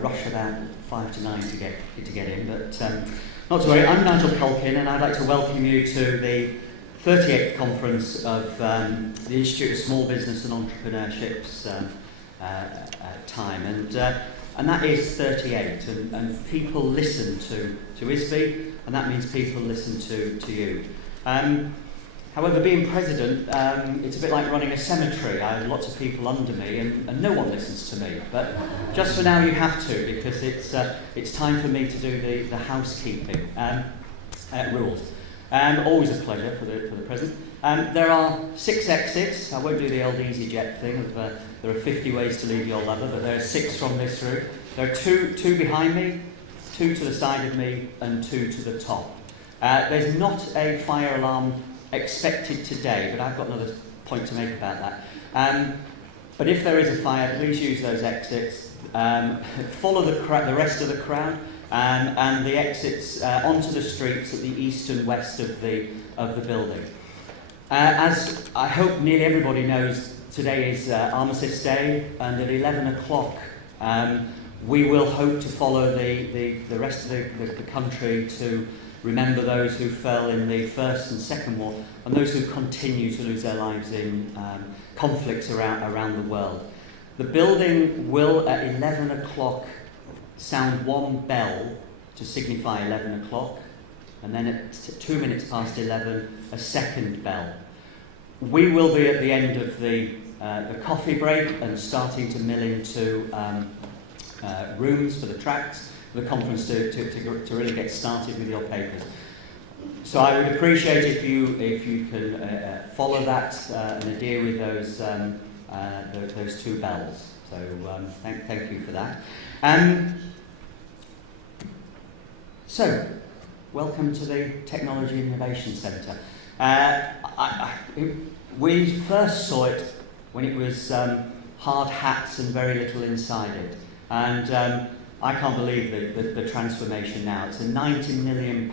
rush about 5 to 9 to get in, but not to worry. I'm Nigel Culkin, and I'd like to welcome you to the 38th conference of the Institute of Small Business and Entrepreneurship's time, and that is 38, and people listen to ISBE, and that means people listen to you. However, being president, it's a bit like running a cemetery. I have lots of people under me, and no one listens to me. But just for now, you have to, because it's time for me to do the housekeeping rules. Always a pleasure for the president. There are 6 exits. I won't do the old EasyJet thing of there are 50 ways to leave your lover, but there are 6 from this route. There are two behind me, 2 to the side of me, and 2 to the top. There's not a fire alarm expected today, but I've got another point to make about that. But if there is a fire, please use those exits. Follow the rest of the crowd, and the exits onto the streets at the east and west of the building. As I hope nearly everybody knows, today is Armistice Day, and at 11 o'clock we will hope to follow the rest of the country to remember those who fell in the First and Second War, and those who continue to lose their lives in conflicts around the world. The building will, at 11 o'clock, sound one bell to signify 11 o'clock, and then at 2 minutes past 11, a second bell. We will be at the end of the coffee break and starting to mill into rooms for the tracks, the conference to really get started with your papers. So I would appreciate if you can follow that and adhere with those 2 bells. So thank you for that. So welcome to the Technology Innovation Centre. We first saw it when it was hard hats and very little inside it, and I can't believe the transformation now. It's a £90 million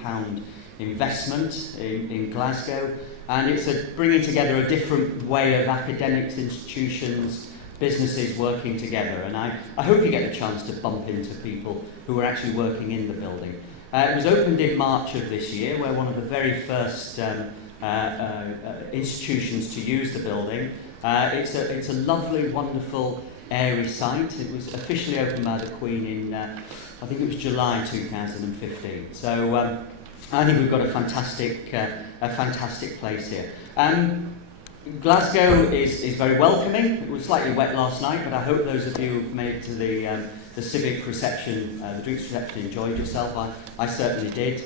investment in Glasgow, and it's bringing together a different way of academics, institutions, businesses working together. And I hope you get the chance to bump into people who are actually working in the building. It was opened in March of this year. We're one of the very first institutions to use the building. It's a lovely, wonderful, airy site. It was officially opened by the Queen in, I think it was July 2015. So I think we've got a fantastic place here. Glasgow is very welcoming. It was slightly wet last night, but I hope those of you who made it to the civic reception, the drinks reception, enjoyed yourself. I certainly did.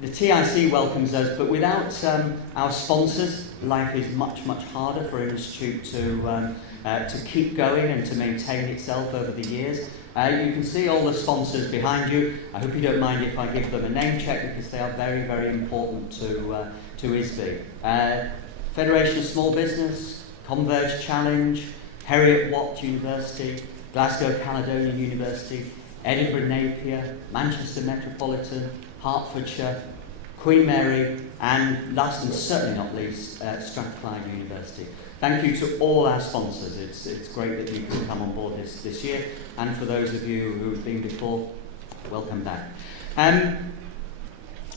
The TIC welcomes us, but without our sponsors, life is much, much harder for an institute to keep going and to maintain itself over the years. You can see all the sponsors behind you. I hope you don't mind if I give them a name check, because they are very, very important to ISBE. Federation of Small Business, Converge Challenge, Heriot-Watt University, Glasgow Caledonian University, Edinburgh Napier, Manchester Metropolitan, Hertfordshire, Queen Mary, and last and certainly not least, Strathclyde University. Thank you to all our sponsors. It's great that you can come on board this year, and for those of you who have been before, welcome back.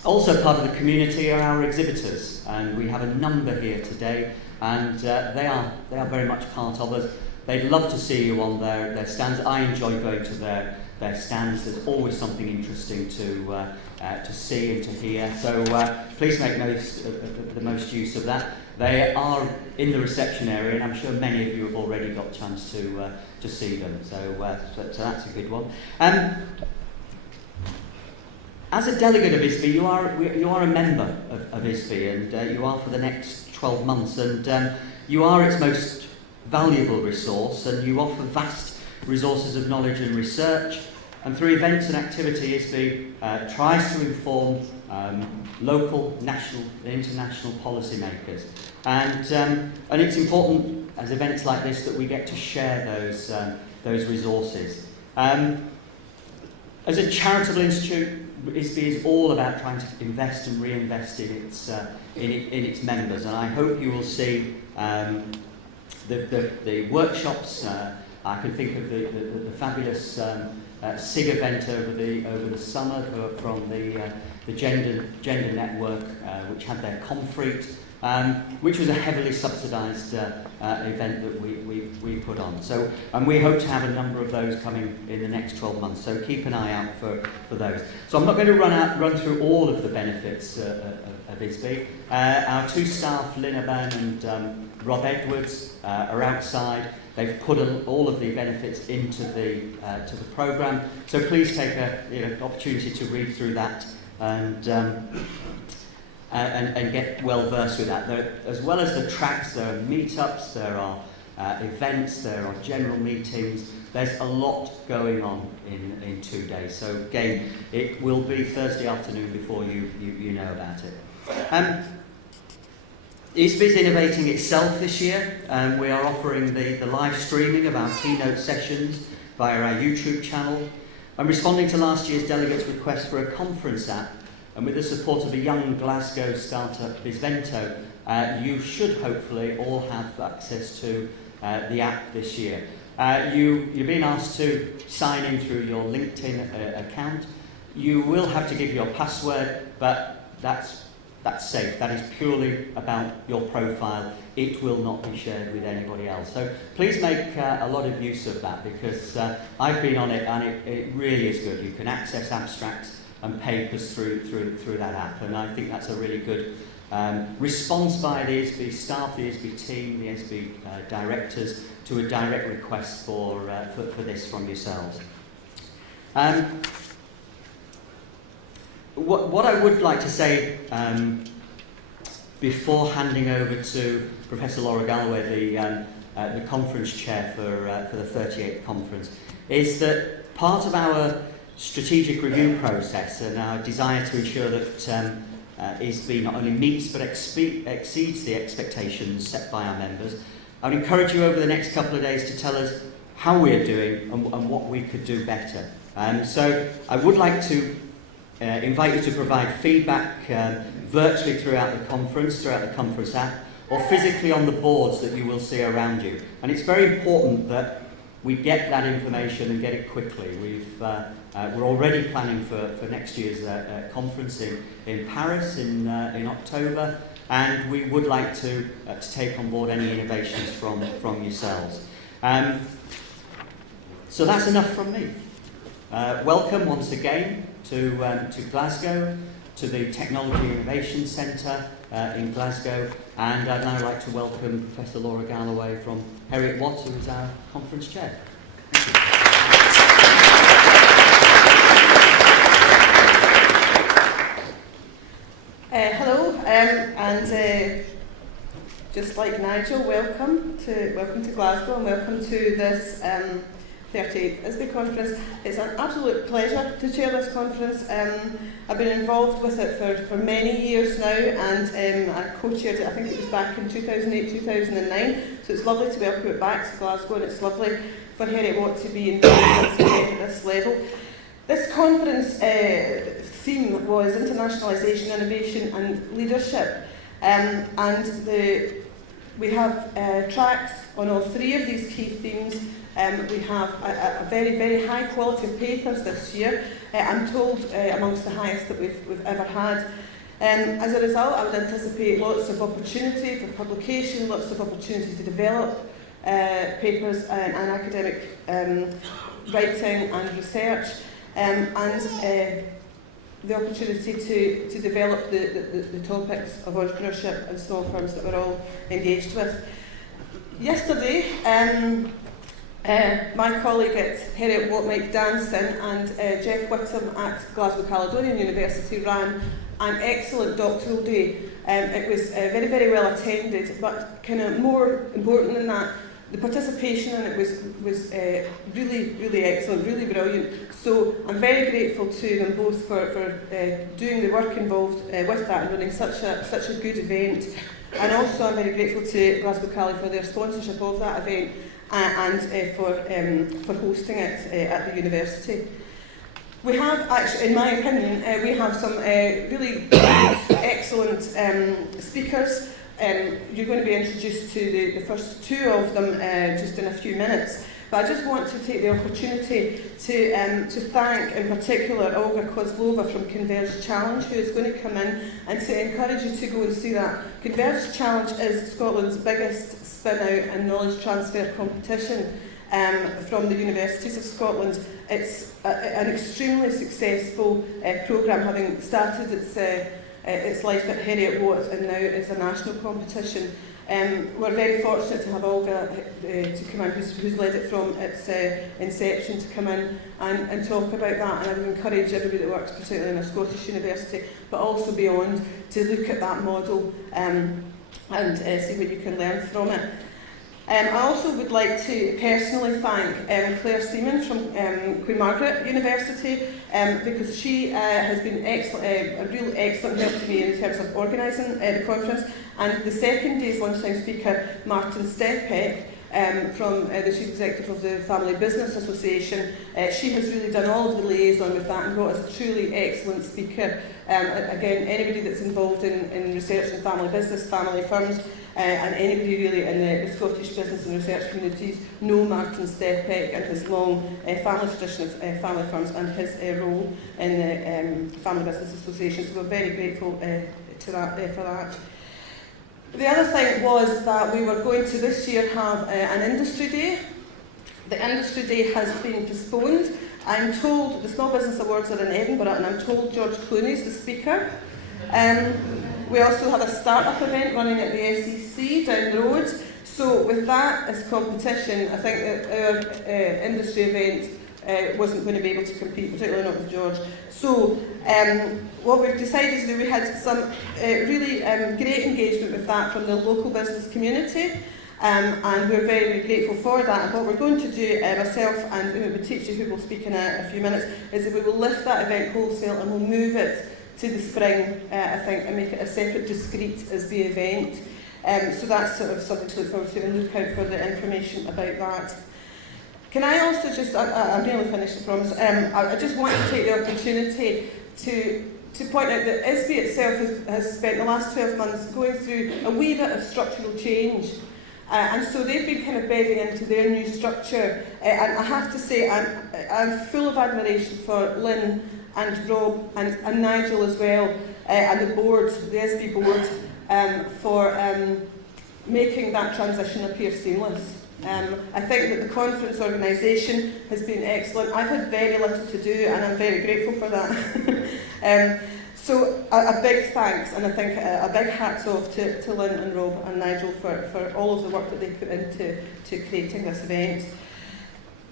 Also part of the community are our exhibitors, and we have a number here today, and they are very much part of us. They'd love to see you on their stands. I enjoy going to their stands. There's always something interesting to see and to hear. So please make the most use of that. They are in the reception area, and I'm sure many of you have already got a chance to see them. So that's a good one. As a delegate of ISBE, you are a member of ISBE, and you are for the next 12 months, and you are its most valuable resource, and you offer vast resources of knowledge and research, and through events and activity, ISBE tries to inform local, national and international policymakers. And it's important, as events like this, that we get to share those resources. As a charitable institute, ISBE is all about trying to invest and reinvest in its members, and I hope you will see the workshops I can think of the fabulous SIG event over the summer from the Gender Network, which had their Confreet, which was a heavily subsidised event that we put on. So, and we hope to have a number of those coming in the next 12 months. So keep an eye out for those. So I'm not going to run through all of the benefits of ISBE. Our two staff, Linn and Rob Edwards, are outside. They've put all of the benefits into the programme. So please take an opportunity to read through that and get well versed with that. As well as the tracks, there are meetups, there are events, there are general meetings. There's a lot going on in 2 days. So again, it will be Thursday afternoon before you know about it. ISBE is innovating itself this year. We are offering the live streaming of our keynote sessions via our YouTube channel. I'm responding to last year's delegates' request for a conference app, and with the support of a young Glasgow startup, Bisvento, you should hopefully all have access to the app this year. You're being asked to sign in through your LinkedIn account. You will have to give your password, but that's safe. That is purely about your profile. It will not be shared with anybody else. So please make a lot of use of that, because I've been on it and it really is good. You can access abstracts and papers through that app, and I think that's a really good response by the ISBE staff, the ISBE team, the ISBE directors to a direct request for this from yourselves. What I would like to say before handing over to Professor Laura Galloway, the conference chair for the 38th conference, is that part of our strategic review process and our desire to ensure that ISBE not only meets but exceeds the expectations set by our members, I would encourage you over the next couple of days to tell us how we're doing and what we could do better. So I would like to invite you to provide feedback virtually throughout the conference app, or physically on the boards that you will see around you. And it's very important that we get that information and get it quickly. We're already planning for next year's conference in Paris in October, and we would like to take on board any innovations from yourselves. So that's enough from me. Welcome once again to Glasgow, to the Technology Innovation Centre in Glasgow, and I'd now like to welcome Professor Laura Galloway from Heriot-Watt, who is our conference chair. Hello, and just like Nigel, welcome to Glasgow and welcome to this 38th ISBE conference. It's an absolute pleasure to chair this conference. I've been involved with it for many years now, and I co-chaired it, I think it was back in 2008-2009, so it's lovely to welcome it back to Glasgow, and it's lovely for Heriot-Watt to be involved at this level. This conference theme was internationalisation, innovation and leadership, and we have tracks on all three of these key themes. We have a very, very high quality of papers this year, I'm told amongst the highest that we've ever had. As a result, I would anticipate lots of opportunity for publication, lots of opportunity to develop papers and academic writing and research, and the opportunity to develop the topics of entrepreneurship and small firms that we're all engaged with. Yesterday, my colleague at Heriot-Watt, Mike Danson, and Jeff Whittam at Glasgow Caledonian University ran an excellent doctoral day. It was very, very well attended, but kind of more important than that, the participation in it was really, really excellent, really brilliant. So I'm very grateful to them both for doing the work involved with that and running such a good event. And also I'm very grateful to Glasgow Cali for their sponsorship of that event and for hosting it at the university. We have actually, in my opinion, we have some really excellent speakers. You're going to be introduced to the first two of them just in a few minutes. But I just want to take the opportunity to thank in particular Olga Kozlova from Converge Challenge, who is going to come in, and to encourage you to go and see that. Converge Challenge is Scotland's biggest spin-out and knowledge transfer competition from the Universities of Scotland. It's an extremely successful programme, having started its life at Heriot Watt, and now it's a national competition. We're very fortunate to have Olga to come in, who's led it from its inception, to come in and talk about that. And I would encourage everybody that works, particularly in a Scottish university, but also beyond, to look at that model and see what you can learn from it. I also would like to personally thank Claire Seaman from Queen Margaret University, because she has been a really excellent help to me in terms of organising the conference. And the second day's lunchtime speaker, Martin Stepek, from the Chief Executive of the Family Business Association, she has really done all of the liaison with that and brought us a truly excellent speaker. Again, anybody that's involved in research and family business, family firms, and anybody really in the Scottish business and research communities know Martin Stepek and his long family tradition of family firms and his role in the Family Business Association. So we're very grateful to that, for that. The other thing was that we were going to this year have an industry day. The industry day has been postponed. I'm told the Small Business Awards are in Edinburgh, and I'm told George Clooney's the speaker. We also have a start-up event running at the SEC down the road. So with that as competition, I think that our industry event wasn't going to be able to compete, particularly not with George. So what we've decided to do, we had some really great engagement with that from the local business community, and we're very, very grateful for that. And what we're going to do, myself and Batichi, who will speak in a few minutes, is that we will lift that event wholesale and we'll move it to the spring, I think, and make it a separate, discrete ISBE event. So that's sort of something to look forward to, and look out for the information about that. Can I also just, I'm nearly finished, I promise, I just want to take the opportunity to point out that ISBE itself has spent the last 12 months going through a wee bit of structural change. And so they've been kind of bedding into their new structure. And I have to say, I'm full of admiration for Linn and Rob and Nigel as well, and the board, the ISBE board, for making that transition appear seamless. I think that the conference organisation has been excellent. I've had very little to do, and I'm very grateful for that. So a big thanks, and I think a big hats off to Linn and Rob and Nigel for all of the work that they put into creating this event.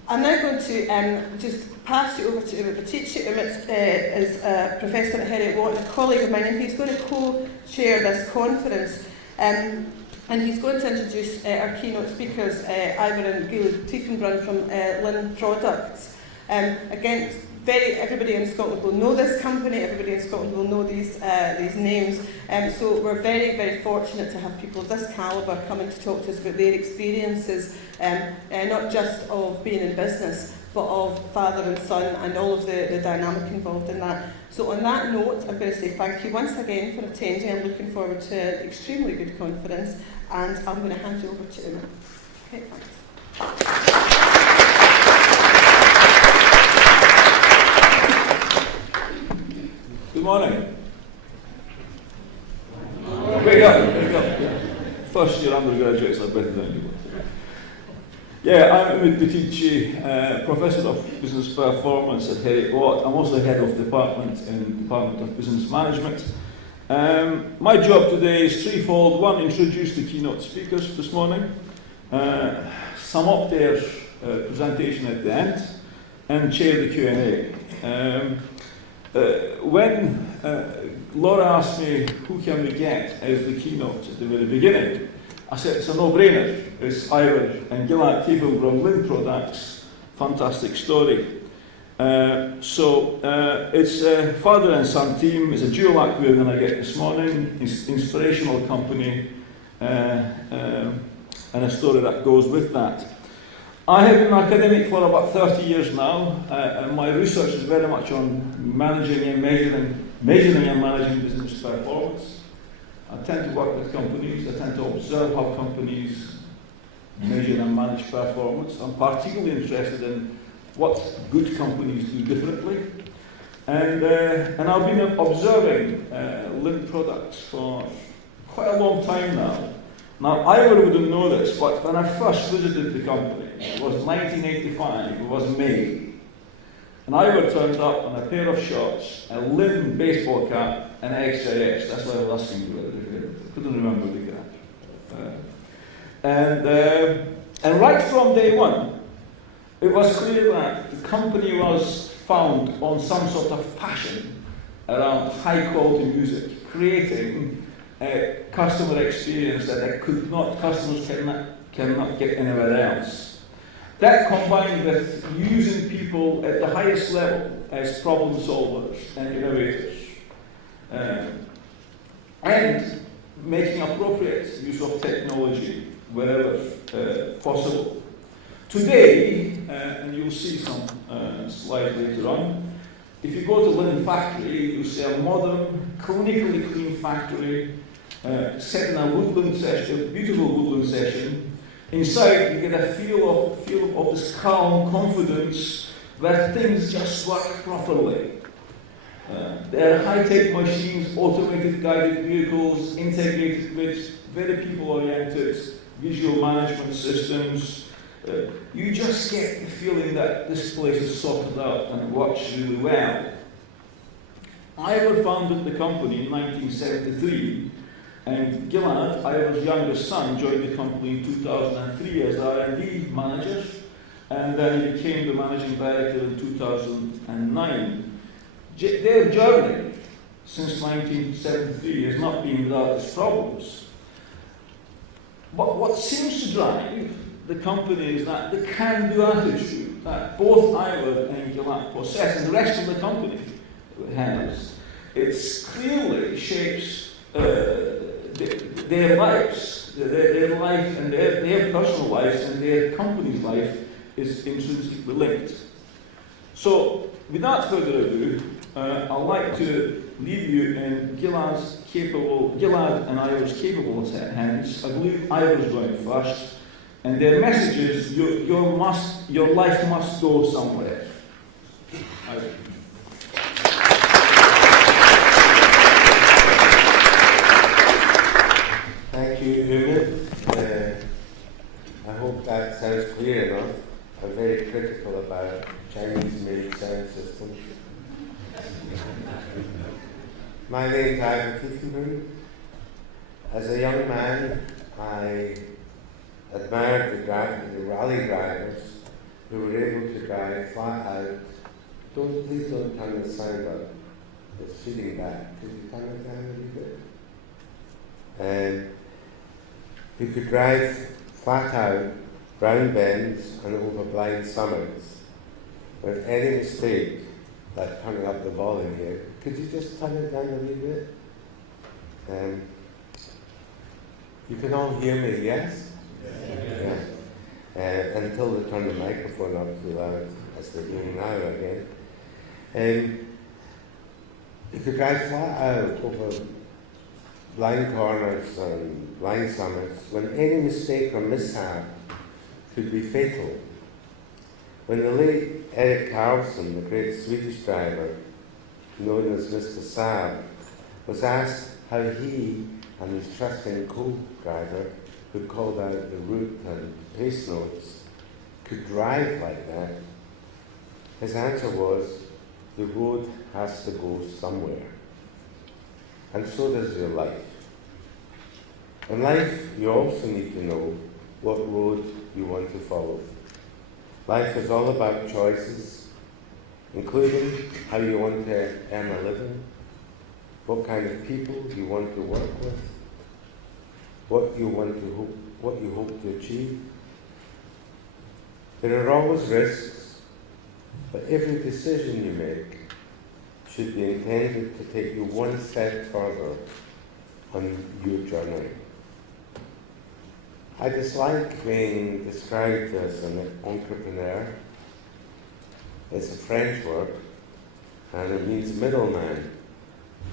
I'm now going to just pass you over to Batichi, who is a professor at Heriot Watt and a colleague of mine, and he's going to co-chair this conference. And he's going to introduce our keynote speakers, Ivor and Gilad Tiefenbrun from Linn Products. Again, everybody in Scotland will know this company, everybody in Scotland will know these names. So we're very, very fortunate to have people of this calibre coming to talk to us about their experiences, not just of being in business, but of father and son and all of the dynamic involved in that. So on that note, I'm going to say thank you once again for attending. I'm looking forward to an extremely good conference, and I'm going to hand you over to Uma. Okay, thanks. Good morning. Wake up. First year undergraduates are better than you. Yeah, I'm Umid Batichi, Professor of Business Performance at Heriot Watt. I'm also Head of Department in Department of Business Management. My job today is threefold. One, introduce the keynote speakers this morning, sum up their presentation at the end, and chair the Q&A. When Laura asked me who can we get as the keynote at the very beginning, I said it's a no-brainer. It's Ivor and Gilad Tiefenbrun Linn Products. Fantastic story. So it's a father and son team. It's a dual act we're going to get this morning. It's an inspirational company and a story that goes with that. I have been an academic for about 30 years now, and my research is very much on measuring and managing business performance. I tend to work with companies. I tend to observe how companies measure and manage performance. I'm particularly interested in what good companies do differently. And I've been observing Linn products for quite a long time now. Now, Ivor wouldn't know this, but when I first visited the company, it was 1985, it was May. And Ivor turned up in a pair of shorts, a Linn baseball cap, and XIS. That's why I was asking you whether I couldn't remember the cap. And right from day one, it was clear that the company was found on some sort of passion around high quality music, creating a customer experience that customers cannot get anywhere else. That combined with using people at the highest level as problem solvers and innovators, and making appropriate use of technology wherever possible. Today, and you'll see some slides later on, if you go to Linn factory, you'll see a modern, clinically clean factory set in a woodland session, beautiful woodland session. Inside, you get a feel of this calm confidence where things just work properly. There are high-tech machines, automated guided vehicles, integrated grids, very people-oriented visual management systems. You just get the feeling that this place is sorted out and it works really well. Ivor founded the company in 1973, and Gilad, Ivor's youngest son, joined the company in 2003 as R&D manager, and then he became the managing director in 2009. Their journey since 1973 has not been without its problems. But what seems to drive the company is that the can-do attitude that both Ivor and Gilad possess, and the rest of the company has. It clearly shapes their lives, their life, and their personal lives, and their company's life is intrinsically linked. So, without further ado, I'd like to leave you in Gilad and Ivor's capable hands. I believe Ivor's going first. And their message is, your life must go somewhere. Thank you, Umid. I hope that sounds clear enough. I'm very critical about Chinese-made sound systems. My name is Ivor Tiefenbrun. As a young man, I admired the rally drivers who were able to drive flat out. Please don't turn the sound up. It's feeding back. Could you turn it down a little bit? Who could drive flat out, round bends and over blind summits with any mistake, like turning up the volume here. Could you just turn it down a little bit? You can all hear me, yes? Yeah. Until they turn the microphone up too loud, as they're doing now again. You could drive flat out over blind corners and blind summits when any mistake or mishap could be fatal. When the late Erik Karlsson, the great Swedish driver, known as Mr. Saab, was asked how he and his trusting co-driver, who called out the route and pace notes, could drive like that, his answer was, the road has to go somewhere. And so does your life. In life, you also need to know what road you want to follow. Life is all about choices, including how you want to earn a living, what kind of people you want to work with, what you hope to achieve. There are always risks, but every decision you make should be intended to take you one step further on your journey. I dislike being described as an entrepreneur. It's a French word, and it means middleman,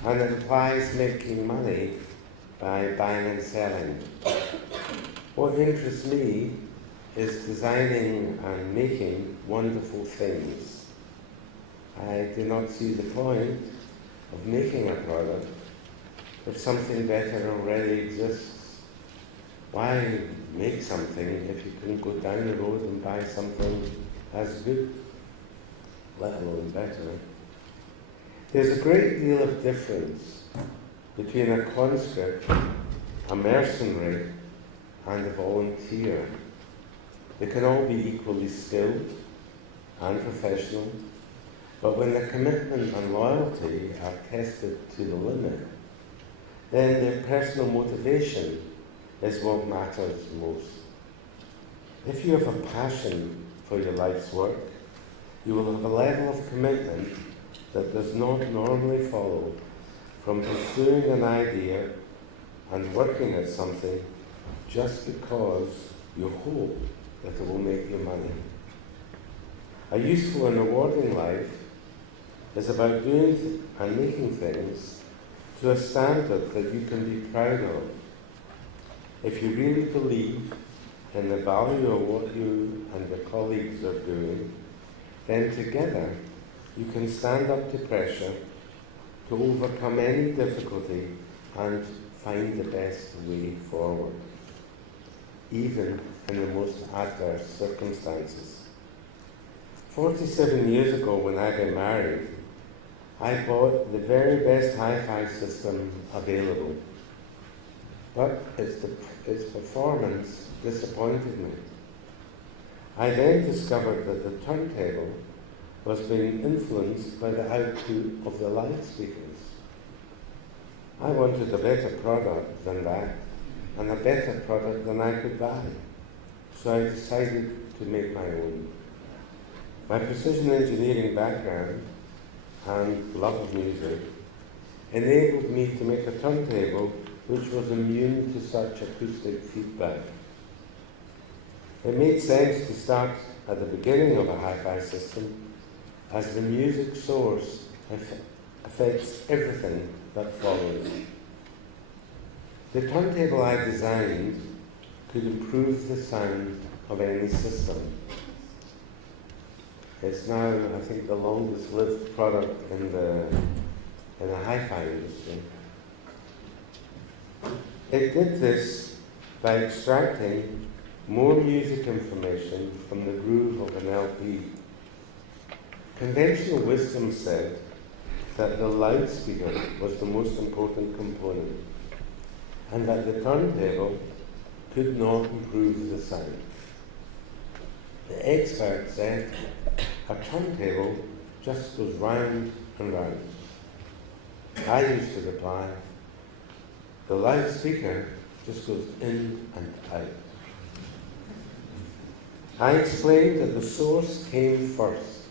and it implies making money by buying and selling. What interests me is designing and making wonderful things. I do not see the point of making a product if something better already exists. Why make something if you can go down the road and buy something as good, let alone better? There's a great deal of difference between a conscript, a mercenary, and a volunteer. They can all be equally skilled and professional, but when the commitment and loyalty are tested to the limit, then their personal motivation is what matters most. If you have a passion for your life's work, you will have a level of commitment that does not normally follow from pursuing an idea and working at something just because you hope that it will make you money. A useful and rewarding life is about doing and making things to a standard that you can be proud of. If you really believe in the value of what you and your colleagues are doing, then together you can stand up to pressure to overcome any difficulty and find the best way forward, even in the most adverse circumstances. 47 years ago, when I got married, I bought the very best hi-fi system available, but its performance disappointed me. I then discovered that the turntable was being influenced by the output of the loudspeakers. I wanted a better product than that, and a better product than I could buy, so I decided to make my own. My precision engineering background and love of music enabled me to make a turntable which was immune to such acoustic feedback. It made sense to start at the beginning of a hi-fi system, as the music source affects everything that follows. The turntable I designed could improve the sound of any system. It's now, I think, the longest lived product in the hi-fi industry. It did this by extracting more music information from the groove of an LP. Conventional wisdom said that the loudspeaker was the most important component, and that the turntable could not improve the sound. The expert said a turntable just goes round and round. I used to reply, the loudspeaker just goes in and out. I explained that the source came first,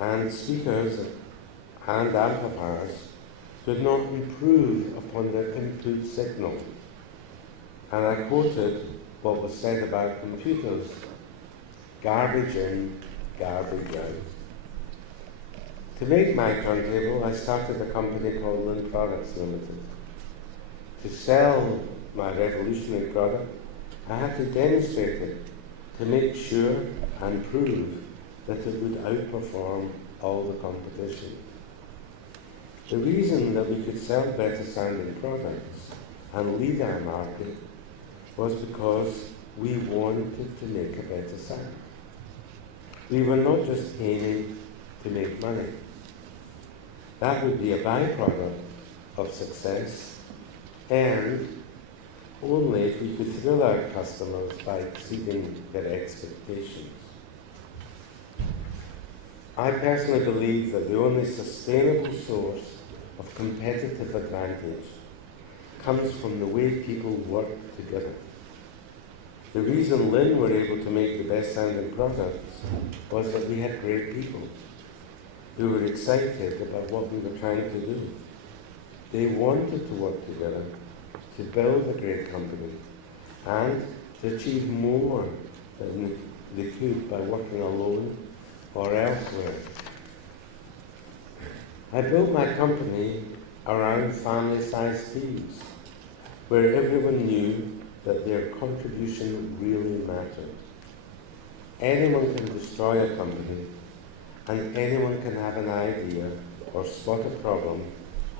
and speakers and amplifiers could not improve upon their input signal. And I quoted what was said about computers: garbage in, garbage out. To make my turntable, I started a company called Linn Products Limited. To sell my revolutionary product, I had to demonstrate it to make sure and prove that it would outperform all the competition. The reason that we could sell better sounding products and lead our market was because we wanted to make a better sound. We were not just aiming to make money. That would be a byproduct of success, and only if we could thrill our customers by exceeding their expectations. I personally believe that the only sustainable source of competitive advantage comes from the way people work together. The reason Linn were able to make the best sounding products was that we had great people who were excited about what we were trying to do. They wanted to work together to build a great company and to achieve more than they could by working alone or elsewhere. I built my company around family-sized teams, where everyone knew that their contribution really mattered. Anyone can destroy a company, and anyone can have an idea or spot a problem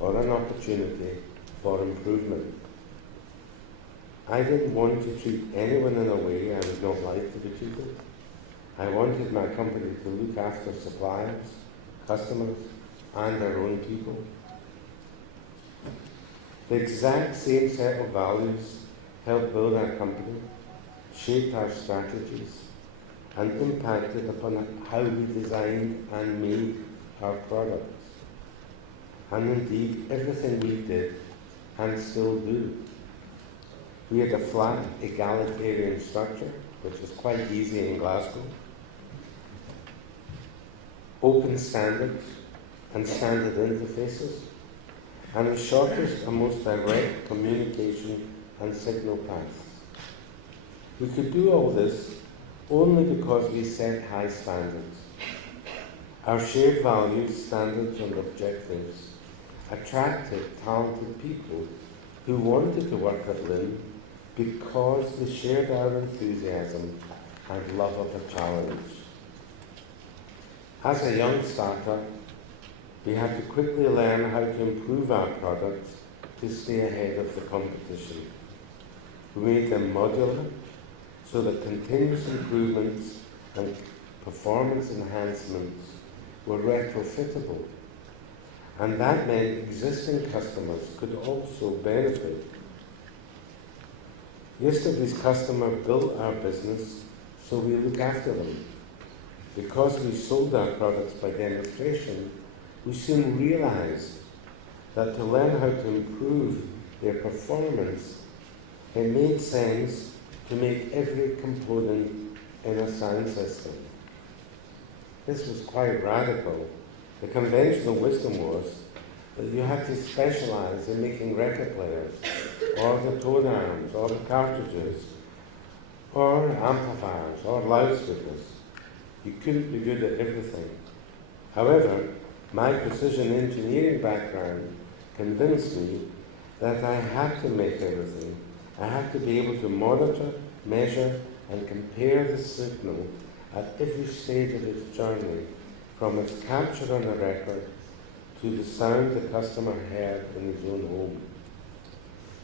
or an opportunity for improvement. I didn't want to treat anyone in a way I would not like to be treated. I wanted my company to look after suppliers, customers, and our own people. The exact same set of values helped build our company, shaped our strategies, and impacted upon how we designed and made our products. And indeed, everything we did and still do. We had a flat, egalitarian structure, which was quite easy in Glasgow. Open standards and standard interfaces, and the shortest and most direct communication and signal paths. We could do all this only because we set high standards. Our shared values, standards, and objectives attracted talented people who wanted to work at Linn because they shared our enthusiasm and love of a challenge. As a young startup, we had to quickly learn how to improve our products to stay ahead of the competition. We made them modular so that continuous improvements and performance enhancements were retrofittable, and that meant existing customers could also benefit. Yesterday's customer built our business, so we look after them. Because we sold our products by demonstration, we soon realized that to learn how to improve their performance, it made sense to make every component in a sound system. This was quite radical. The conventional wisdom was that you had to specialize in making record players, or the tone arms, or the cartridges, or amplifiers, or loudspeakers. You couldn't be good at everything. However, my precision engineering background convinced me that I had to make everything. I had to be able to monitor, measure, and compare the signal at every stage of its journey, from its capture on a record to the sound the customer heard in his own home.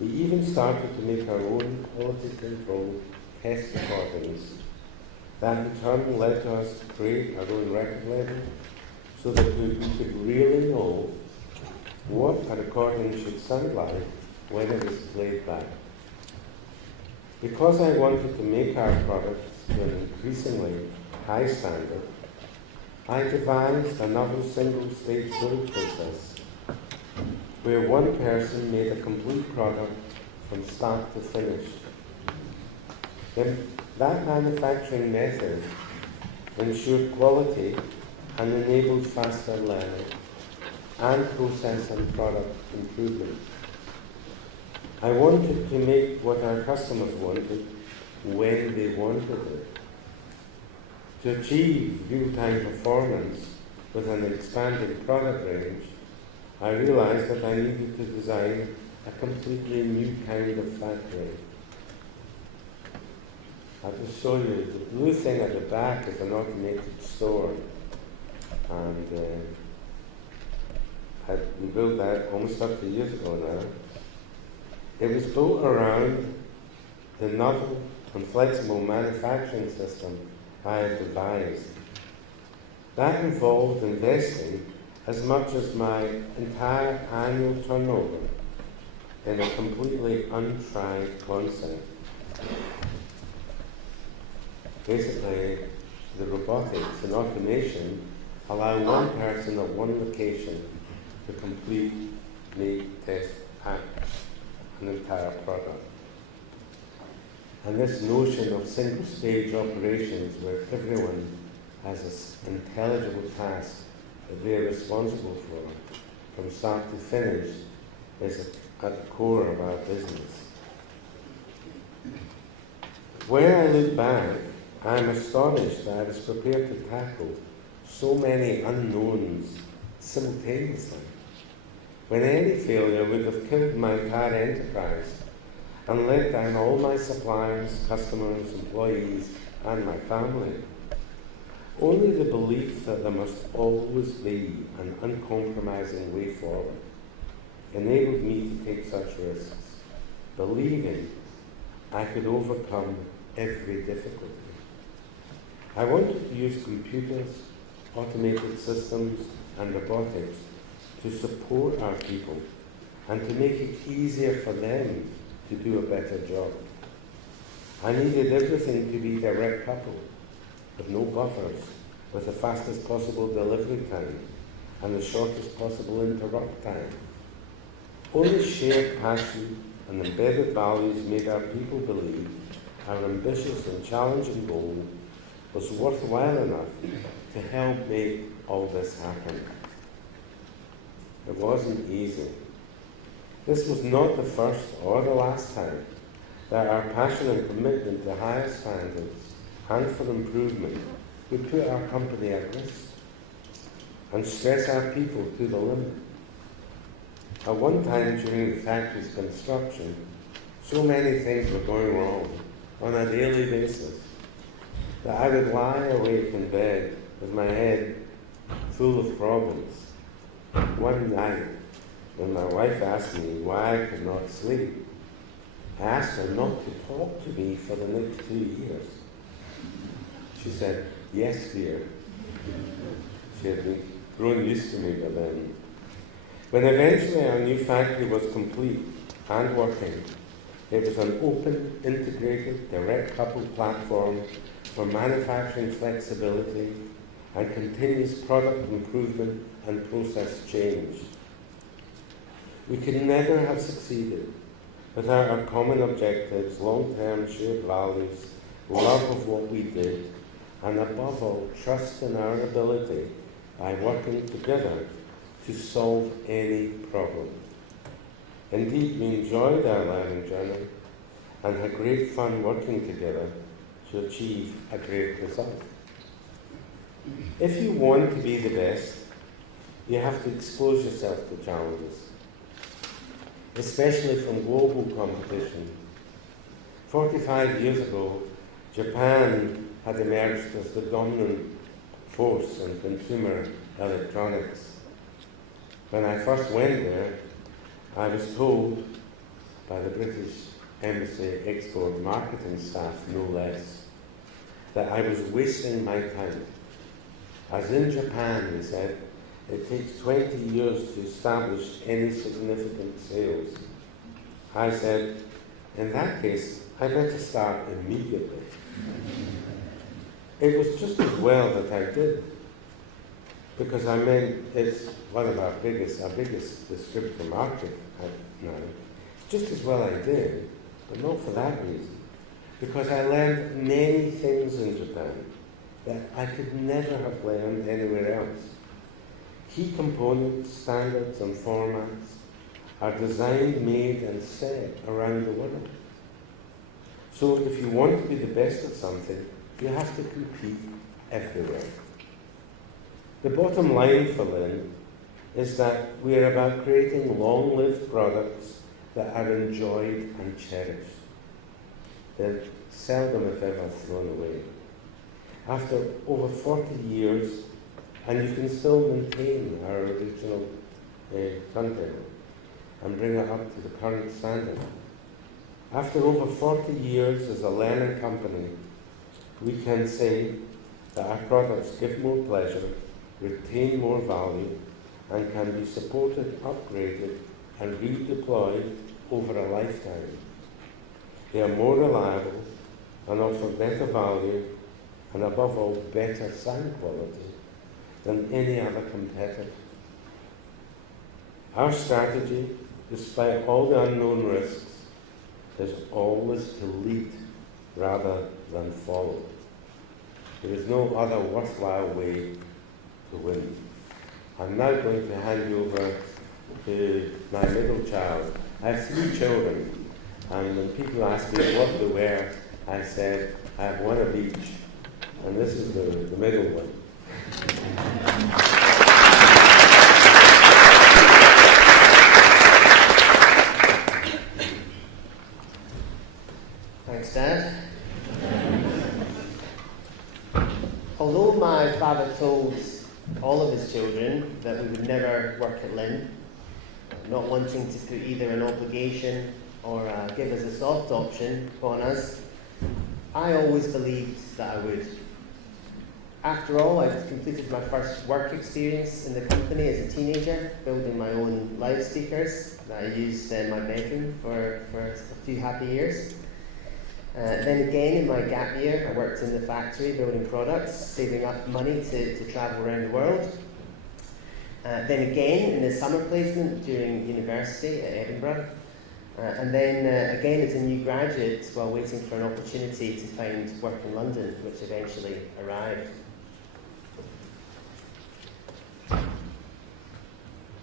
We even started to make our own quality control test recordings. That in turn led to us to create our own record label so that we could really know what a recording should sound like when it was played back. Because I wanted to make our products to an increasingly high standard, I devised another single-stage build process where one person made a complete product from start to finish. Then that manufacturing method ensured quality and enabled faster learning and process and product improvement. I wanted to make what our customers wanted when they wanted it. To achieve real-time performance with an expanded product range, I realized that I needed to design a completely new kind of factory. I'll just show you, the blue thing at the back is an automated store, and we built that almost 30 years ago now. It was built around the novel and flexible manufacturing system I had devised. That involved investing as much as my entire annual turnover in a completely untried concept. Basically, the robotics and automation allow one person at one location to complete, make, test, pack an entire product. And this notion of single-stage operations where everyone has an intelligible task that they are responsible for, from start to finish, is at the core of our business. When I look back, I am astonished that I was prepared to tackle so many unknowns simultaneously. When any failure would have killed my entire enterprise, and let down all my suppliers, customers, employees, and my family. Only the belief that there must always be an uncompromising way forward enabled me to take such risks, believing I could overcome every difficulty. I wanted to use computers, automated systems, and robotics to support our people and to make it easier for them to do a better job. I needed everything to be direct coupled, with no buffers, with the fastest possible delivery time and the shortest possible interrupt time. Only shared passion and embedded values made our people believe our ambitious and challenging goal was worthwhile enough to help make all this happen. It wasn't easy. This was not the first or the last time that our passion and commitment to higher standards and for improvement would put our company at risk and stress our people to the limit. At one time during the factory's construction, so many things were going wrong on a daily basis that I would lie awake in bed with my head full of problems. One night, when my wife asked me why I could not sleep, I asked her not to talk to me for the next 2 years. She said, "Yes, dear." She had been grown used to me by then. When eventually our new factory was complete and working, it was an open, integrated, direct coupled platform for manufacturing flexibility and continuous product improvement and process change. We could never have succeeded without our common objectives, long-term shared values, love of what we did, and above all, trust in our ability by working together to solve any problem. Indeed, we enjoyed our learning journey and had great fun working together to achieve a great result. If you want to be the best, you have to expose yourself to challenges, especially from global competition. 45 years ago, Japan had emerged as the dominant force in consumer electronics. When I first went there, I was told by the British Embassy export marketing staff, no less, that I was wasting my time. As in Japan, they said, it takes 20 years to establish any significant sales. I said, in that case, I better start immediately. It was just as well that I did, because I mean, it's one of our biggest distributor market now. It's just as well I did, but not for that reason, because I learned many things in Japan that I could never have learned anywhere else. Key components, standards, and formats are designed, made, and set around the world. So if you want to be the best at something, you have to compete everywhere. The bottom line for Linn is that we are about creating long-lived products that are enjoyed and cherished. They're seldom, if ever, thrown away. After over 40 years, and you can still maintain our original turntable and bring it up to the current standard. After over 40 years as a learning company, we can say that our products give more pleasure, retain more value, and can be supported, upgraded, and redeployed over a lifetime. They are more reliable and offer better value and above all better sound quality than any other competitor. Our strategy, despite all the unknown risks, is always to lead rather than follow. There is no other worthwhile way to win. I'm now going to hand you over to my middle child. I have 3 children, and when people ask me what they wear, I said, I have one of each, and this is the middle one. all of his children that we would never work at Linn, not wanting to put either an obligation or give us a soft option upon us. I always believed that I would. After all, I'd completed my first work experience in the company as a teenager, building my own loudspeakers that I used in my bedroom for a few happy years. Then again, in my gap year, I worked in the factory building products, saving up money to travel around the world. Then again, in the summer placement during university at Edinburgh. And then again as a new graduate while waiting for an opportunity to find work in London, which eventually arrived.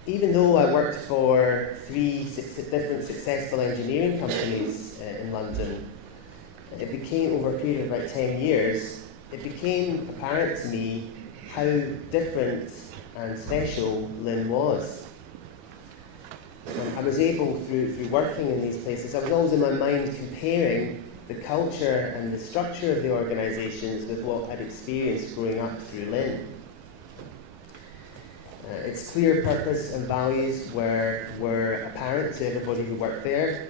Even though I worked for 3 different successful engineering companies in London, it became, over a period of about 10 years, it became apparent to me how different and special Linn was. I was able, through working in these places, I was always in my mind comparing the culture and the structure of the organisations with what I'd experienced growing up through Linn. Its clear purpose and values were apparent to everybody who worked there.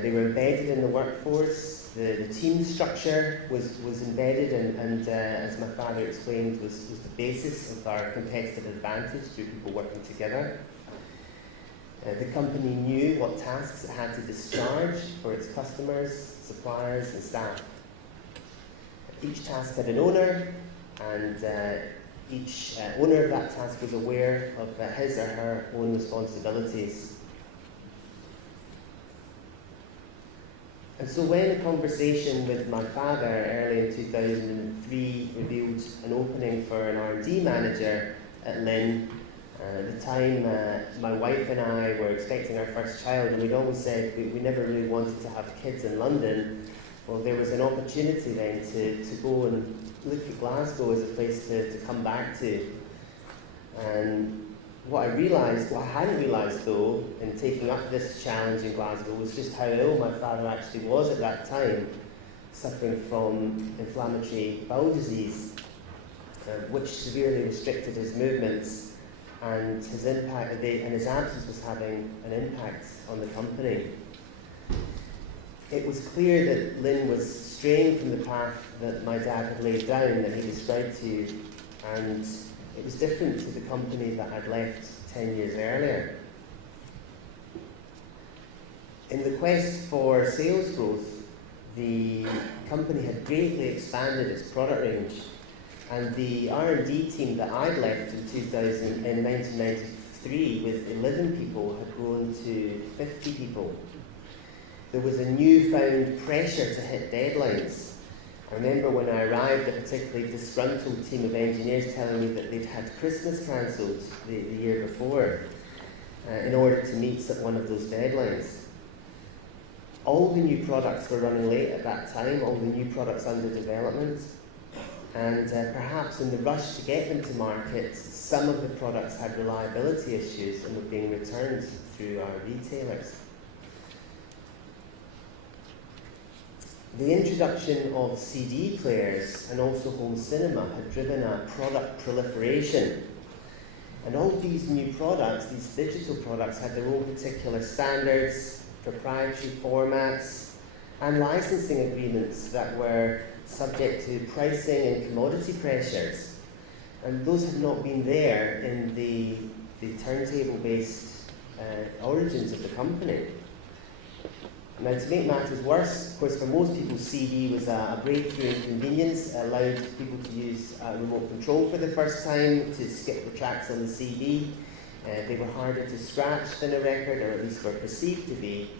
They were embedded in the workforce. The team structure was embedded and as my father explained, was the basis of our competitive advantage through people working together. The company knew what tasks it had to discharge for its customers, suppliers and staff. Each task had an owner, and each owner of that task was aware of his or her own responsibilities. And so when a conversation with my father early in 2003 revealed an opening for an R&D manager at Linn, at the time my wife and I were expecting our first child, and we'd always said we never really wanted to have kids in London. Well, there was an opportunity then to go and look at Glasgow as a place to come back to. And what I hadn't realised though, in taking up this challenge in Glasgow, was just how ill my father actually was at that time, suffering from inflammatory bowel disease, which severely restricted his movements, and his absence was having an impact on the company. It was clear that Linn was straying from the path that my dad had laid down, that he described to you, and it was different to the company that I'd left 10 years earlier. In the quest for sales growth, the company had greatly expanded its product range, and the R&D team that I'd left in 1993 with 11 people had grown to 50 people. There was a newfound pressure to hit deadlines. I remember when I arrived, a particularly disgruntled team of engineers telling me that they'd had Christmas cancelled the year before in order to meet one of those deadlines. All the new products were running late at that time, all the new products under development, and perhaps in the rush to get them to market, some of the products had reliability issues and were being returned through our retailers. The introduction of CD players and also home cinema had driven a product proliferation. And all these new products, these digital products, had their own particular standards, proprietary formats, and licensing agreements that were subject to pricing and commodity pressures. And those had not been there in the turntable-based origins of the company. Now, to make matters worse, of course, for most people, CD was a breakthrough in convenience. It allowed people to use remote control for the first time, to skip the tracks on the CD. They were harder to scratch than a record, or at least were perceived to be.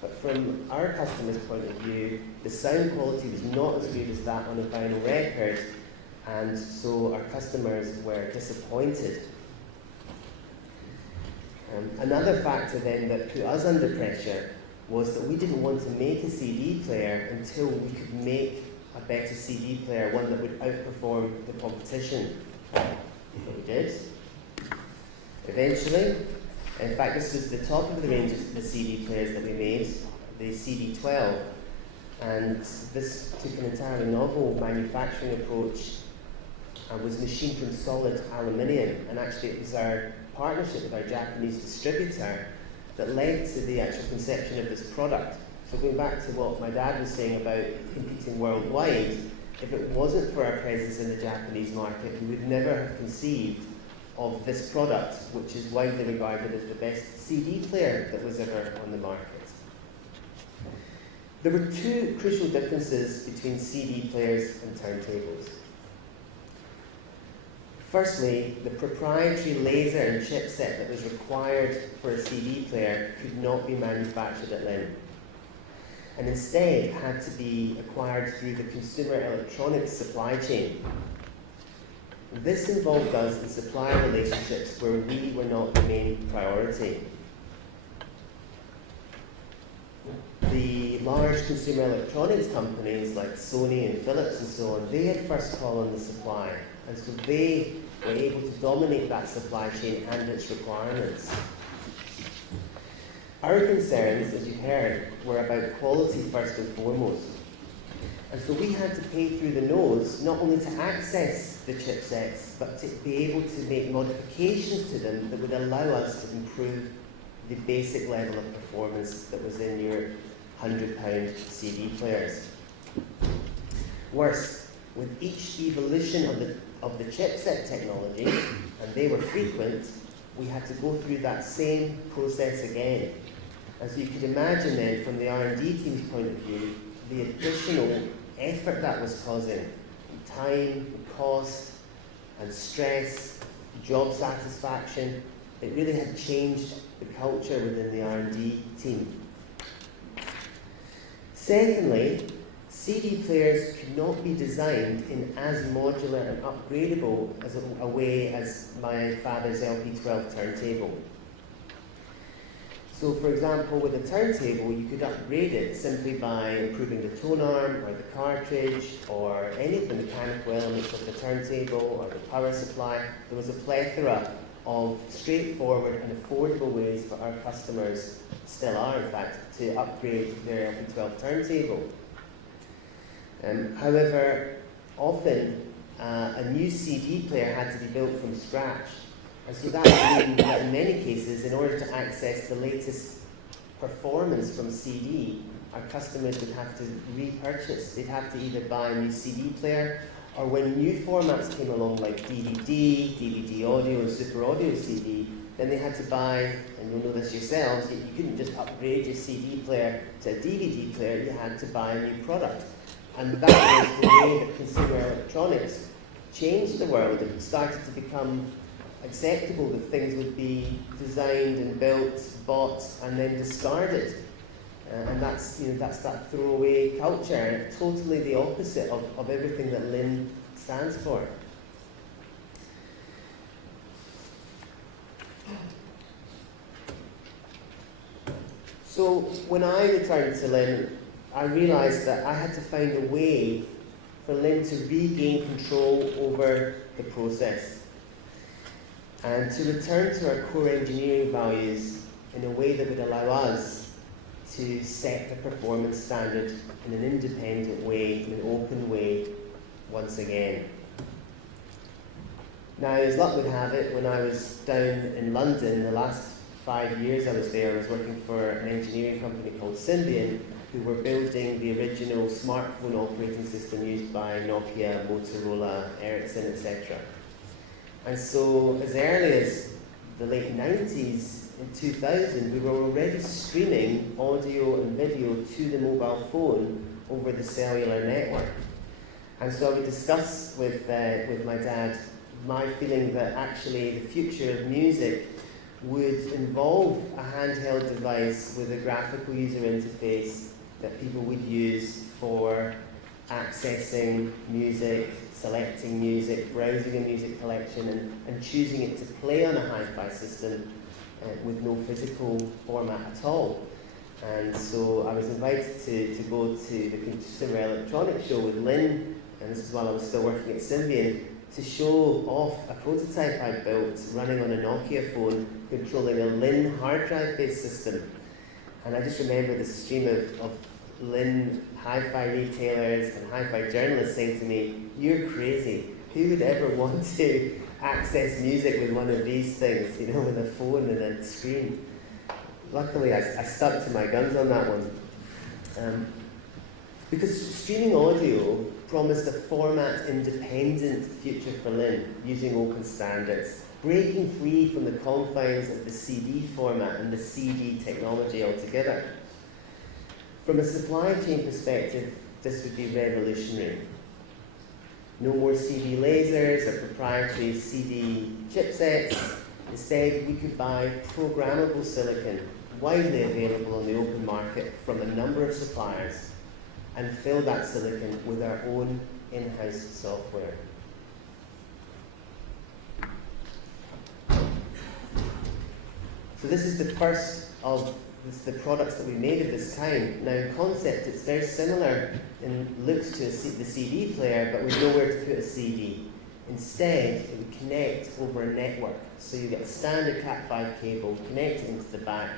But from our customers' point of view, the sound quality was not as good as that on a vinyl record, and so our customers were disappointed. Another factor then that put us under pressure was that we didn't want to make a CD player until we could make a better CD player, one that would outperform the competition. But we did. Eventually, in fact this was the top of the range of the CD players that we made, the CD12, and this took an entirely novel manufacturing approach and was machined from solid aluminium, and actually it was our partnership with our Japanese distributor that led to the actual conception of this product. So going back to what my dad was saying about competing worldwide, if it wasn't for our presence in the Japanese market, we would never have conceived of this product, which is widely regarded as the best CD player that was ever on the market. There were two crucial differences between CD players and turntables. Firstly, the proprietary laser and chipset that was required for a CD player could not be manufactured at Linn, and instead had to be acquired through the consumer electronics supply chain. This involved us in supplier relationships where we were not the main priority. The large consumer electronics companies like Sony and Philips and so on, they had first call on the supply, and so they were able to dominate that supply chain and its requirements. Our concerns, as you've heard, were about quality first and foremost. And so we had to pay through the nose, not only to access the chipsets, but to be able to make modifications to them that would allow us to improve the basic level of performance that was in your £100 CD players. Worse, with each evolution of the chipset technology, and they were frequent, we had to go through that same process again. And so you could imagine then, from the R&D team's point of view, the additional effort that was causing, time, cost, and stress, job satisfaction. It really had changed the culture within the R&D team. Secondly, CD players could not be designed in as modular and upgradable as a way as my father's LP12 turntable. So for example, with a turntable, you could upgrade it simply by improving the tone arm or the cartridge or any of the mechanical elements of the turntable or the power supply. There was a plethora of straightforward and affordable ways for our customers, still are in fact, to upgrade their LP12 turntable. However, often a new CD player had to be built from scratch. And so that would mean that in many cases, in order to access the latest performance from CD, our customers would have to repurchase. They'd have to either buy a new CD player, or when new formats came along like DVD, DVD audio, Super Audio CD, then they had to buy, and you'll know this yourselves, you couldn't just upgrade your CD player to a DVD player, you had to buy a new product. And that was the way that consumer electronics changed the world. It started to become acceptable that things would be designed and built, bought, and then discarded. And that's that throwaway culture, totally the opposite of everything that Linn stands for. So when I returned to Linn, I realised that I had to find a way for Linn to regain control over the process and to return to our core engineering values in a way that would allow us to set the performance standard in an independent way, in an open way, once again. Now, as luck would have it, when I was down in London, the last 5 years I was there, I was working for an engineering company called Symbian, who were building the original smartphone operating system used by Nokia, Motorola, Ericsson, etc. And so, as early as the late 90s, in 2000, we were already streaming audio and video to the mobile phone over the cellular network. And so I would discuss with my dad my feeling that actually the future of music would involve a handheld device with a graphical user interface that people would use for accessing music, selecting music, browsing a music collection, and choosing it to play on a hi-fi system with no physical format at all. And so I was invited to go to the Consumer Electronics Show with Linn, and this is while I was still working at Symbian, to show off a prototype I built running on a Nokia phone, controlling a Linn hard drive-based system. And I just remember the stream of Linn hi-fi retailers and hi-fi journalists saying to me, "You're crazy. Who would ever want to access music with one of these things, you know, with a phone and a screen? Luckily, I stuck to my guns on that one. Because streaming audio promised a format-independent future for Linn, using open standards, breaking free from the confines of the CD format and the CD technology altogether. From a supply chain perspective, this would be revolutionary. No more CD lasers or proprietary CD chipsets. Instead, we could buy programmable silicon, widely available on the open market from a number of suppliers, and fill that silicon with our own in-house software. So this is the first of the products that we made of this kind. Now in concept, it's very similar in looks to the CD player, but with nowhere to put a CD. Instead, it would connect over a network. So you get a standard Cat5 cable connected into the back,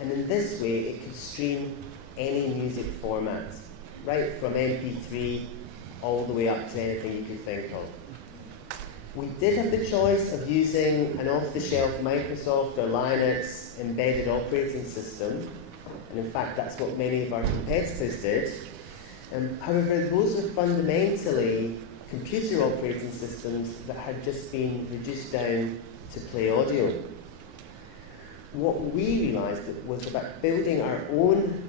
and in this way it could stream any music format, right from MP3 all the way up to anything you could think of. We did have the choice of using an off-the-shelf Microsoft or Linux embedded operating system, and in fact that's what many of our competitors did. However, those were fundamentally computer operating systems that had just been reduced down to play audio. What we realised was about building our own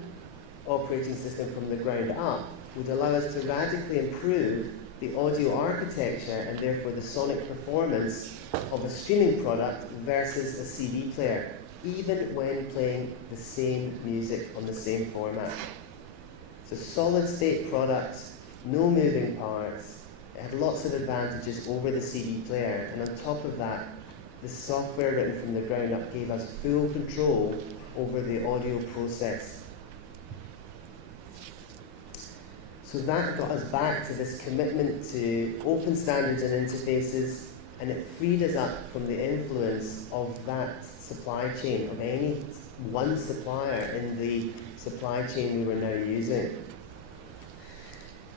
operating system from the ground up would allow us to radically improve the audio architecture and therefore the sonic performance of a streaming product versus a CD player, even when playing the same music on the same format. It's a solid state product, no moving parts. It had lots of advantages over the CD player, and on top of that, the software written from the ground up gave us full control over the audio process. So that got us back to this commitment to open standards and interfaces, and it freed us up from the influence of that supply chain, of any one supplier in the supply chain we were now using.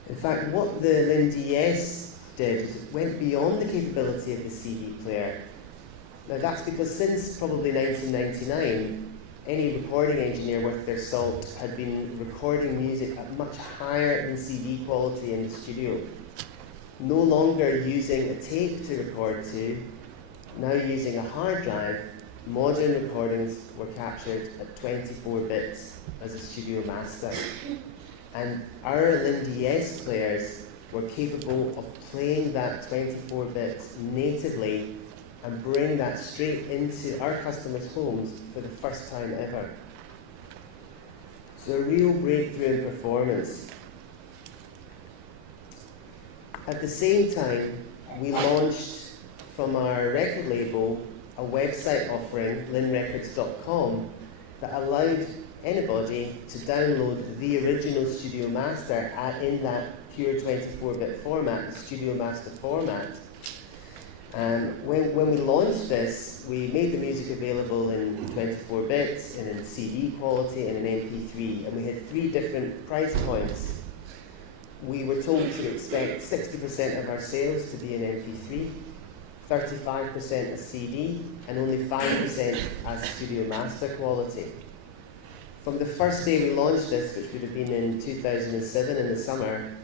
In fact, what the Linn DS did was it went beyond the capability of the CD player. Now that's because since probably 1999, any recording engineer worth their salt had been recording music at much higher than CD quality in the studio. No longer using a tape to record to, now using a hard drive, modern recordings were captured at 24 bits as a studio master. And our Linn DS players were capable of playing that 24 bits natively and bring that straight into our customers' homes for the first time ever. So a real breakthrough in performance. At the same time, we launched from our record label a website offering, linnrecords.com, that allowed anybody to download the original Studio Master in that pure 24-bit format, the Studio Master format. And when we launched this, we made the music available in 24 bits, and in CD quality, and in MP3, and we had 3 different price points. We were told to expect 60% of our sales to be in MP3, 35% as CD, and only 5% as Studio Master quality. From the first day we launched this, which would have been in 2007 in the summer,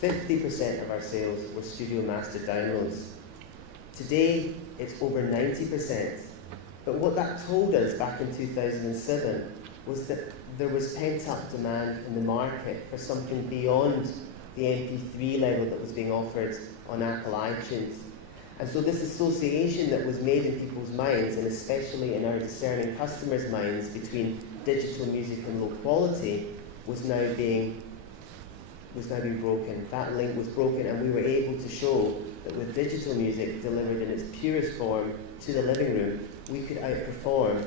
50% of our sales were Studio Master downloads. Today, it's over 90%. But what that told us back in 2007 was that there was pent-up demand in the market for something beyond the MP3 level that was being offered on Apple iTunes. And so this association that was made in people's minds, and especially in our discerning customers' minds, between digital music and low quality was now being broken. That link was broken, and we were able to show that with digital music delivered in its purest form to the living room, we could outperform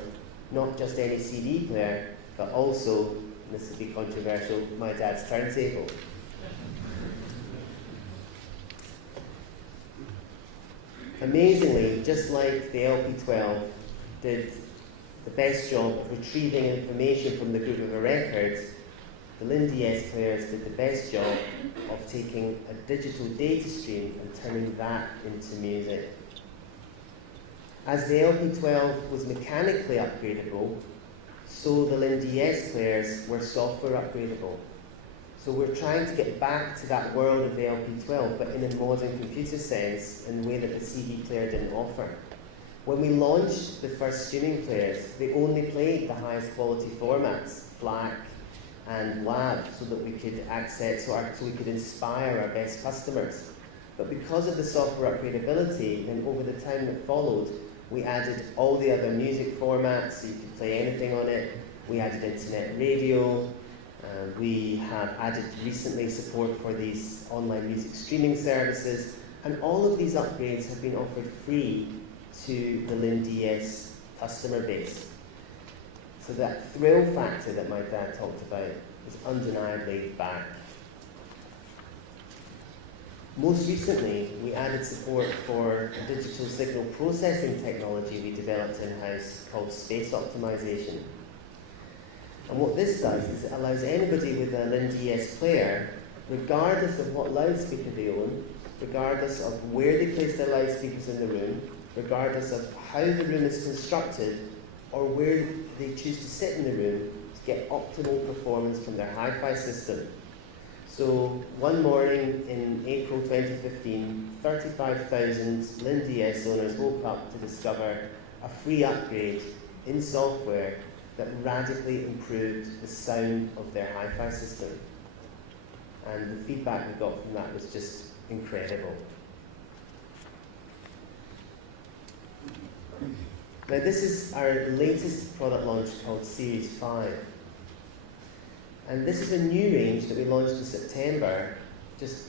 not just any CD player, but also, and this will be controversial, my dad's turntable. Amazingly, just like the LP12 did the best job of retrieving information from the groove of a record, the Linn DS players did the best job of taking a digital data stream and turning that into music. As the LP12 was mechanically upgradable, so the Linn DS players were software upgradable. So we're trying to get back to that world of the LP12, but in a modern computer sense, in the way that the CD player didn't offer. When we launched the first streaming players, they only played the highest quality formats, FLAC and WAV, so that we could access, so we could inspire our best customers. But because of the software upgradability, then over the time that followed, we added all the other music formats, so you could play anything on it. We added internet radio. We have added recently support for these online music streaming services, and all of these upgrades have been offered free to the Linn DS customer base. So that thrill factor that my dad talked about is undeniably back. Most recently, we added support for a digital signal processing technology we developed in-house called space optimization. And what this does is it allows anybody with a Linn DS player, regardless of what loudspeaker they own, regardless of where they place their loudspeakers in the room, regardless of how the room is constructed, or where they choose to sit in the room, to get optimal performance from their hi-fi system. So one morning in April 2015, 35,000 Linn DS owners woke up to discover a free upgrade in software that radically improved the sound of their hi-fi system. And the feedback we got from that was just incredible. Now this is our latest product launch called Series 5. And this is a new range that we launched in September, just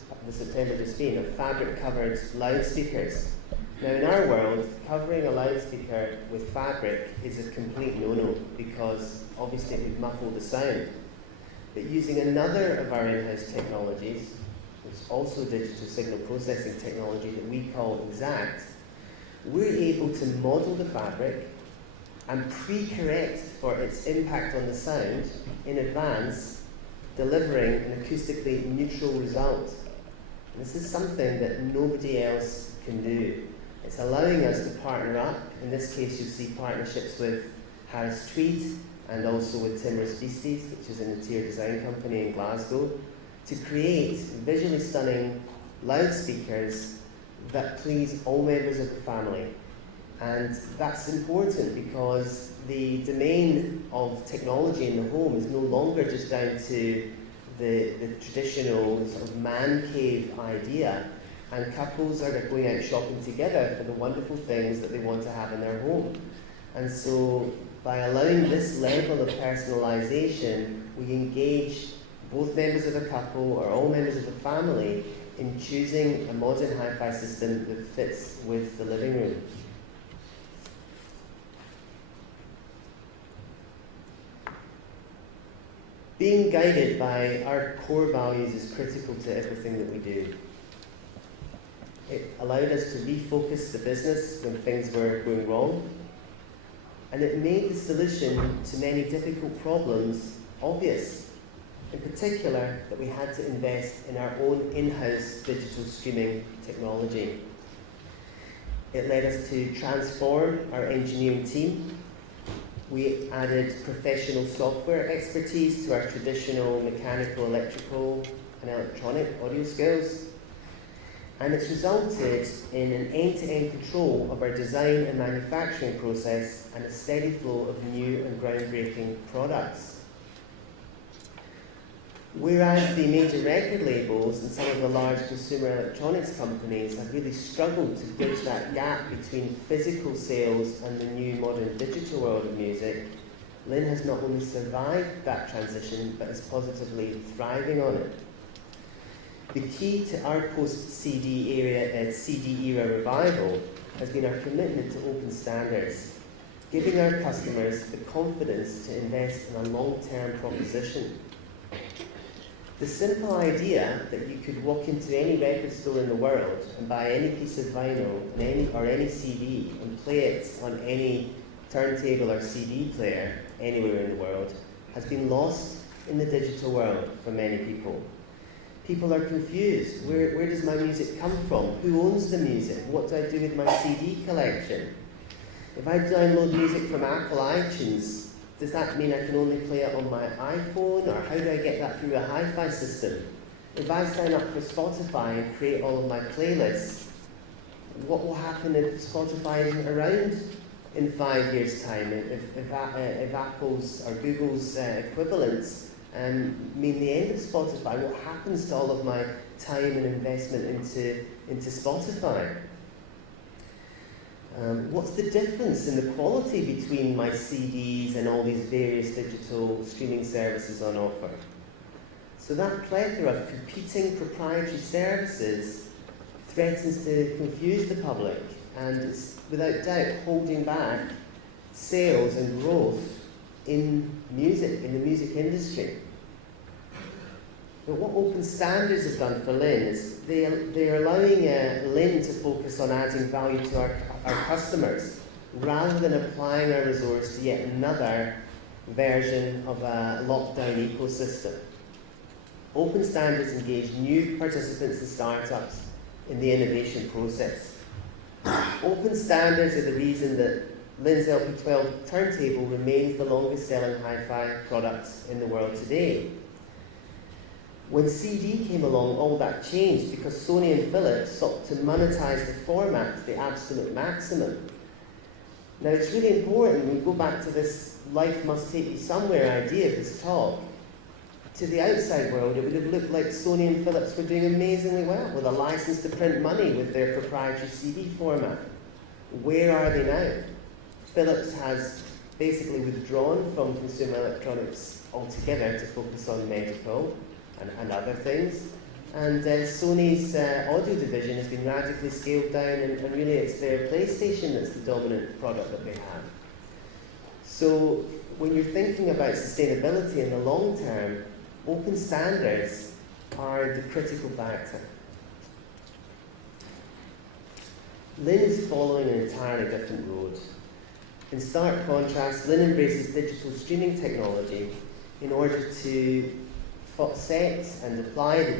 been, of fabric-covered loudspeakers. Now in our world, covering a loudspeaker with fabric is a complete no-no, because obviously it would muffle the sound. But using another of our in-house technologies, which is also digital signal processing technology that we call Exact, we're able to model the fabric and pre-correct for its impact on the sound in advance, delivering an acoustically neutral result. And this is something that nobody else can do. It's allowing us to partner up. In this case, you'll see partnerships with Harris Tweed and also with Timorous Beasties, which is an interior design company in Glasgow, to create visually stunning loudspeakers that please all members of the family. And that's important because the domain of technology in the home is no longer just down to the traditional sort of man cave idea, and couples are going out shopping together for the wonderful things that they want to have in their home. And so by allowing this level of personalization, we engage both members of a couple or all members of the family in choosing a modern hi-fi system that fits with the living room. Being guided by our core values is critical to everything that we do. It allowed us to refocus the business when things were going wrong, and it made the solution to many difficult problems obvious. In particular, that we had to invest in our own in-house digital streaming technology. It led us to transform our engineering team. We added professional software expertise to our traditional mechanical, electrical, and electronic audio skills. And it's resulted in an end-to-end control of our design and manufacturing process and a steady flow of new and groundbreaking products. Whereas the major record labels and some of the large consumer electronics companies have really struggled to bridge that gap between physical sales and the new modern digital world of music, Linn has not only survived that transition, but is positively thriving on it. The key to our post-CD era revival has been our commitment to open standards, giving our customers the confidence to invest in a long-term proposition. The simple idea that you could walk into any record store in the world and buy any piece of vinyl or any CD and play it on any turntable or CD player anywhere in the world has been lost in the digital world for many people. People are confused. Where does my music come from? Who owns the music? What do I do with my CD collection? If I download music from Apple iTunes, does that mean I can only play it on my iPhone, or how do I get that through a hi-fi system? If I sign up for Spotify and create all of my playlists, what will happen if Spotify isn't around in 5 years' time? If Apple's or Google's equivalents mean the end of Spotify, what happens to all of my time and investment into Spotify? What's the difference in the quality between my CDs and all these various digital streaming services on offer? So that plethora of competing proprietary services threatens to confuse the public, and it's without doubt holding back sales and growth in music, in the music industry. But what open standards have done for Linn is they're allowing Linn to focus on adding value to our customers, rather than applying our resource to yet another version of a lockdown ecosystem. Open standards engage new participants and startups in the innovation process. Open standards are the reason that Linn's LP12 turntable remains the longest selling hi-fi product in the world today. When CD came along, all that changed because Sony and Philips sought to monetize the format to the absolute maximum. Now, it's really important, we go back to this life must take you somewhere idea of this talk. To the outside world, it would have looked like Sony and Philips were doing amazingly well with a license to print money with their proprietary CD format. Where are they now? Philips has basically withdrawn from consumer electronics altogether to focus on medical and other things. And Sony's audio division has been radically scaled down, and really it's their PlayStation that's the dominant product that they have. So when you're thinking about sustainability in the long term, open standards are the critical factor. Linn is following an entirely different road. In stark contrast, Linn embraces digital streaming technology in order to set and apply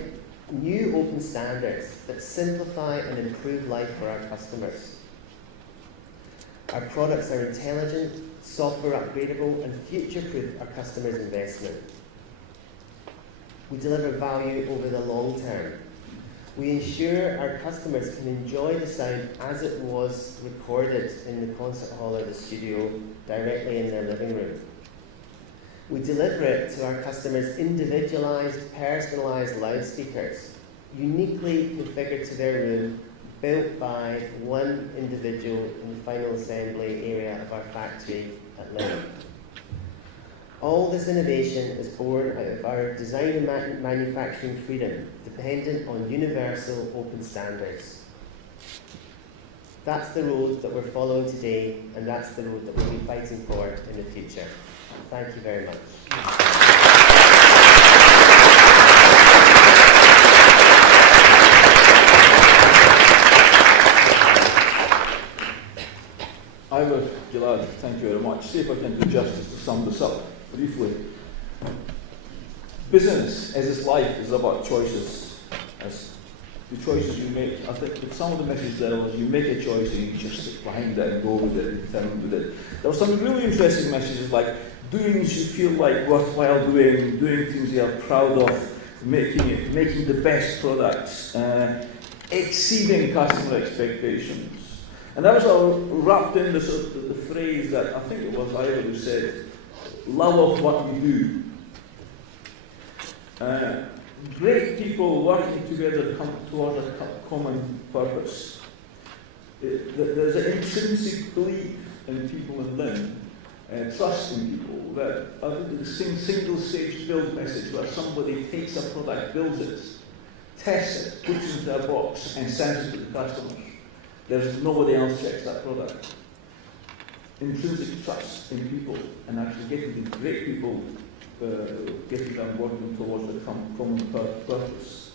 new open standards that simplify and improve life for our customers. Our products are intelligent, software upgradable, and future-proof our customers' investment. We deliver value over the long term. We ensure our customers can enjoy the sound as it was recorded in the concert hall or the studio directly in their living room. We deliver it to our customers individualized, personalized loudspeakers, uniquely configured to their room, built by one individual in the final assembly area of our factory at Linn. All this innovation is born out of our design and manufacturing freedom, dependent on universal open standards. That's the road that we're following today, and that's the road that we'll be fighting for in the future. Thank you very much. Ivor, Gilad, thank you very much. See if I can do justice to sum this up briefly. Business, as its life, is about choices. As the choices you make, I think some of the message there was you make a choice and you just stick behind it and go with it and stand with it. There were some really interesting messages like doing things you feel like worthwhile doing things you are proud of, making the best products, exceeding customer expectations. And that was all wrapped in the phrase that I think it was Ivor who said, love of what you do. Great people working together come towards a common purpose. There's an intrinsic belief in people in Linn, trust in people, that I think the single stage build message where somebody takes a product, builds it, tests it, puts it into a box and sends it to the customers. There's nobody else checks that product. Intrinsic trust in people and actually getting the great people getting them working towards the common purpose.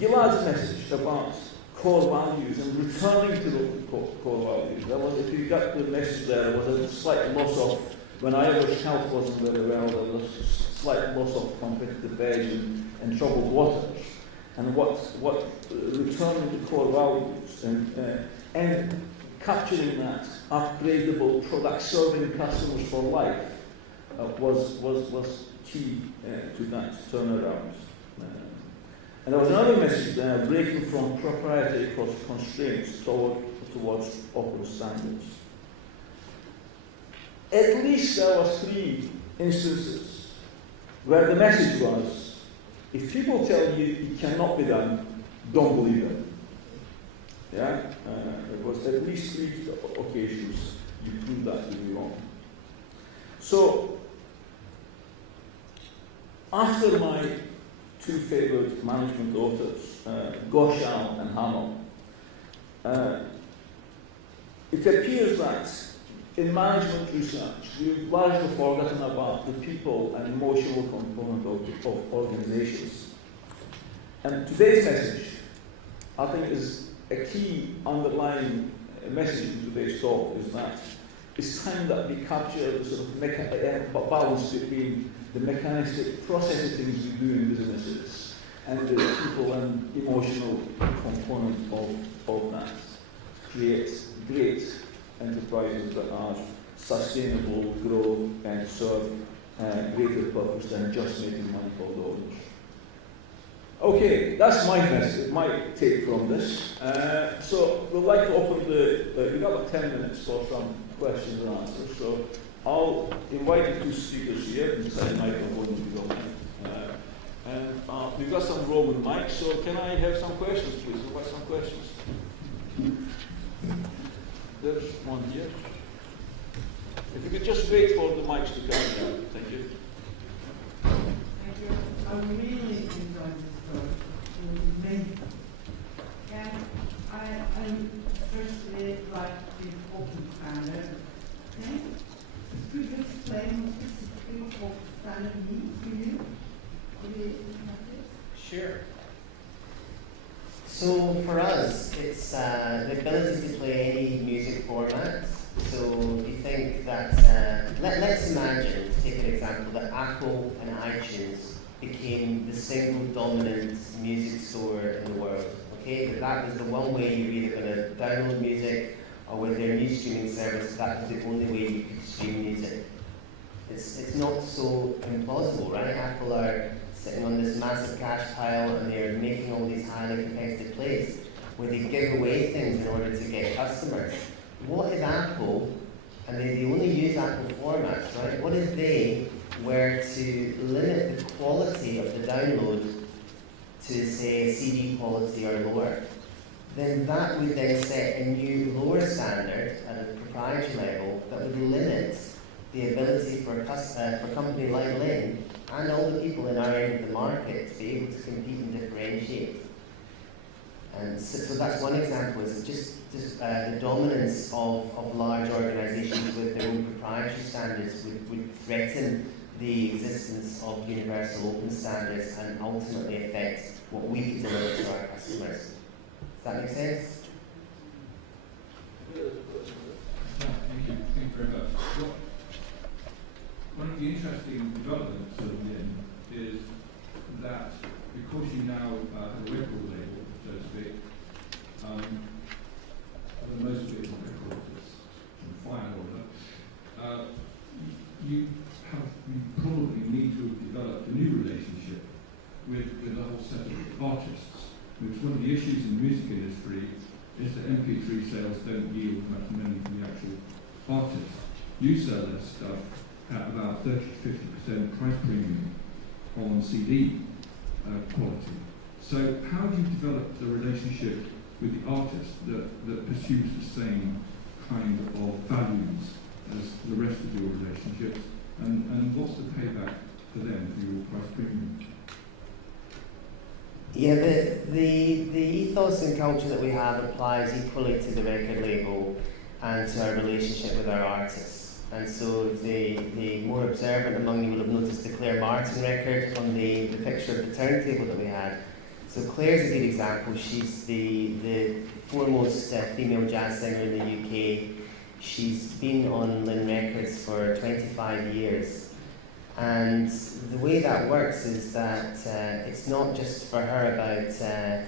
Gilad's message about core values and returning to the core values. If you got the message there was a slight loss of when Ivor's health wasn't very well, there was a slight loss of competitive edge and troubled waters. And what returning to core values and capturing that upgradable product serving customers for life was key to that turnaround. And there was another message there, breaking from proprietary constraints towards open standards. At least there were 3 instances where the message was, if people tell you it cannot be done, don't believe them. Yeah? There was at least 3 occasions you proved that to be wrong. So, after my 2 favourite management authors, Ghoshal and Hamel, it appears that in management research, we've largely forgotten about the people and emotional component of organizations. And today's message, I think, is a key underlying message in today's talk, is that it's time that we capture the sort of balance between the mechanistic processing things we do in businesses and the people and emotional component of that to create great enterprises that are sustainable, grow, and serve greater purpose than just making money for the owners. Okay, that's my message, my take from this. So we'd like to open we've got about 10 minutes for some questions and answers. So I'll invite the 2 speakers here inside the microphone if you don't mind. And we've got some Roman mics, so can I have some questions, please? I've got some questions. There's one here. If you could just wait for the mics to come down. Thank you. Thank you. I really enjoyed this talk. It was amazing. And I especially like the open standard. Could you explain what specifically open standard means to you? Sure. So for us, it's the ability to play any music format. So if you think that, let's imagine, to take an example, that Apple and iTunes became the single dominant music store in the world. Okay, that was the one way you were either going to download music, or with their new streaming service, that was the only way you could stream music. It's not so implausible, right? Apple are sitting on this massive cash pile and they're making all these highly competitive plays where they give away things in order to get customers. What if Apple, and they only use Apple formats, right? What if they were to limit the quality of the download to, say, CD quality or lower? Then that would then set a new lower standard at a proprietary level that would limit the ability for a company like Linn and all the people in our end of the market to be able to compete and differentiate. And so that's one example, is just the dominance of large organisations with their own proprietary standards would threaten the existence of universal open standards and ultimately affect what we could deliver to our customers. Does that make sense? Thank you very much. One of the interesting developments of Linn is that because you now have a record label, so to speak, the most of it is on records, from fine order, you probably need to have developed a new relationship with a whole set of artists. Because one of the issues in the music industry is that MP3 sales don't yield much money for the actual artists. You sell their stuff at about 30 to 50% price premium on CD quality. So how do you develop the relationship with the artist that pursues the same kind of values as the rest of your relationships? And what's the payback for them for your price premium? Yeah, the ethos and culture that we have applies equally to the record label and to our relationship with our artists. And so the more observant among you will have noticed the Claire Martin record on the picture of the turntable that we had. So Claire's a good example. She's the foremost female jazz singer in the UK. She's been on Linn Records for 25 years. And the way that works is that it's not just for her about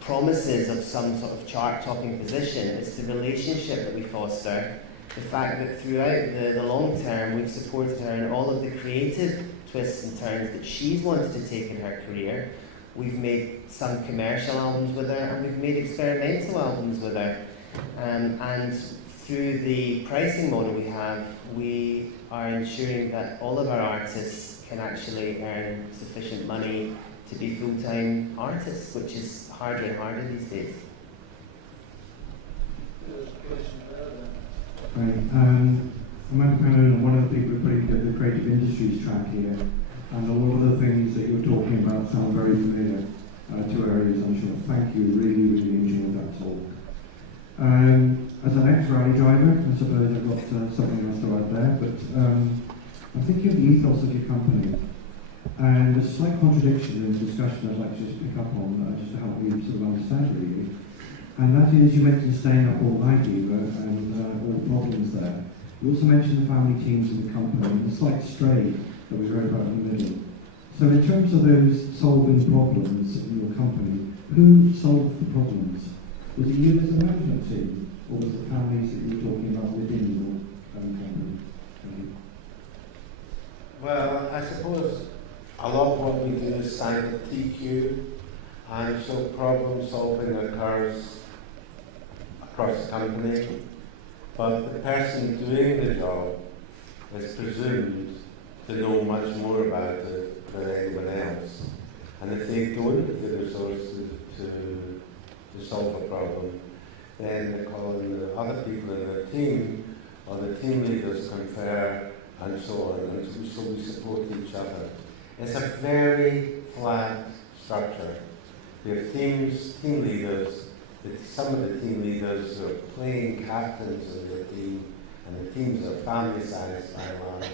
promises of some sort of chart-topping position. It's the relationship that we foster, the fact that throughout the long term we've supported her in all of the creative twists and turns that she's wanted to take in her career. We've made some commercial albums with her, and we've made experimental albums with her. And through the pricing model we are ensuring that all of our artists can actually earn sufficient money to be full-time artists, which is harder and harder these days. Right. I'm Andy Cannon, and one of the people who putting together the Creative Industries track here, and a lot of the things that you're talking about sound very familiar to areas, I'm sure. Thank you, really enjoyed that talk. As an ex-rally driver, I suppose I've got something else to add there, but I'm thinking of the ethos of your company, and there's a slight contradiction in the discussion I'd like to just pick up on, just to help you sort of understand really. And that is, you mentioned staying up all night, Ivor, and all the problems there. You also mentioned the family teams in the company, and the slight stray that we read about in the middle. So in terms of those solving problems in your company, who solved the problems? Was it you as a management team, or was it families that you were talking about within your company? Well, I suppose a lot of what we do is signed at TQ, and so problem solving occurs across the company, but the person doing the job is presumed to know much more about it than anyone else. And if they don't have the resources to solve a problem, then they call in the other people in their team, or the team leaders confer, and so on, and so we support each other. It's a very flat structure. We have team leaders. Some of the team leaders are playing captains of the team, and the teams are family-sized by and large,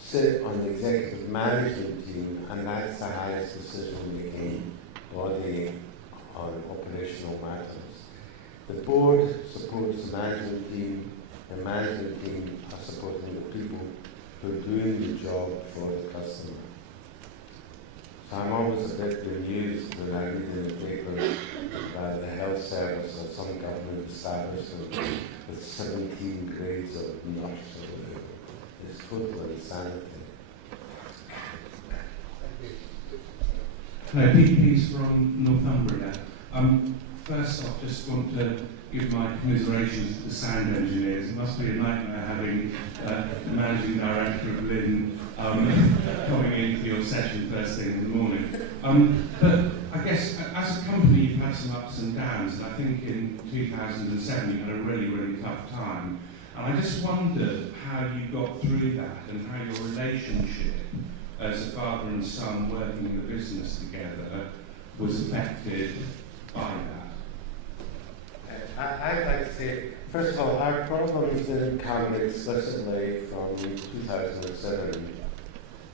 sit on the executive management team, and that's the highest decision-making body on operational matters. The board supports the management team are supporting the people who are doing the job for the customer. So I'm always a bit bemused when I read in the papers about the health service or some government establishment with 17 grades of nurse. It's total insanity. Hello, Pete Peace from Northumbria. First off, just want to give my commiserations to the sound engineers. It must be a nightmare having the managing director of Linn coming into your session first thing in the morning. But I guess as a company you've had some ups and downs, and I think in 2007 you had a really tough time. And I just wondered how you got through that and how your relationship as a father and son working in the business together was affected by that. I'd like to say, first of all, our problems didn't come explicitly from 2007,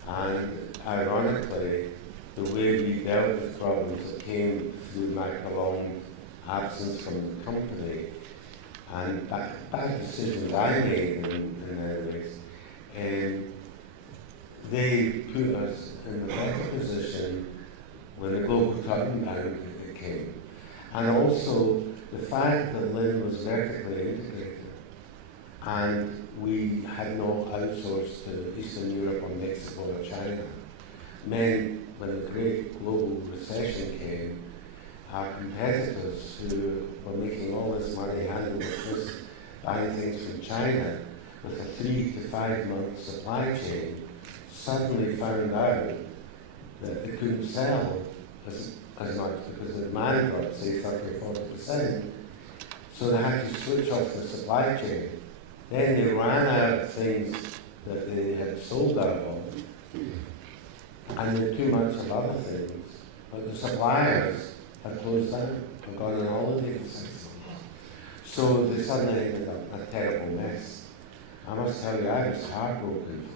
and ironically, the way we dealt with problems came through my prolonged absence from the company, and bad decisions I made in many ways. They put us in a better position when the global turnaround came. And also the fact that Linn was vertically integrated and we had not outsourced to Eastern Europe or Mexico or China meant when the great global recession came, our competitors who were making all this money hand over fist buying things from China with a 3 to 5 month supply chain suddenly found out that they couldn't sell as much because the demand dropped, say, 30 or 40%. So they had to switch off the supply chain. Then they ran out of things that they had sold out of, and they had too much of other things. But the suppliers had closed down and gone on holiday for 6 months. So they suddenly ended up a terrible mess. I must tell you, I was heartbroken.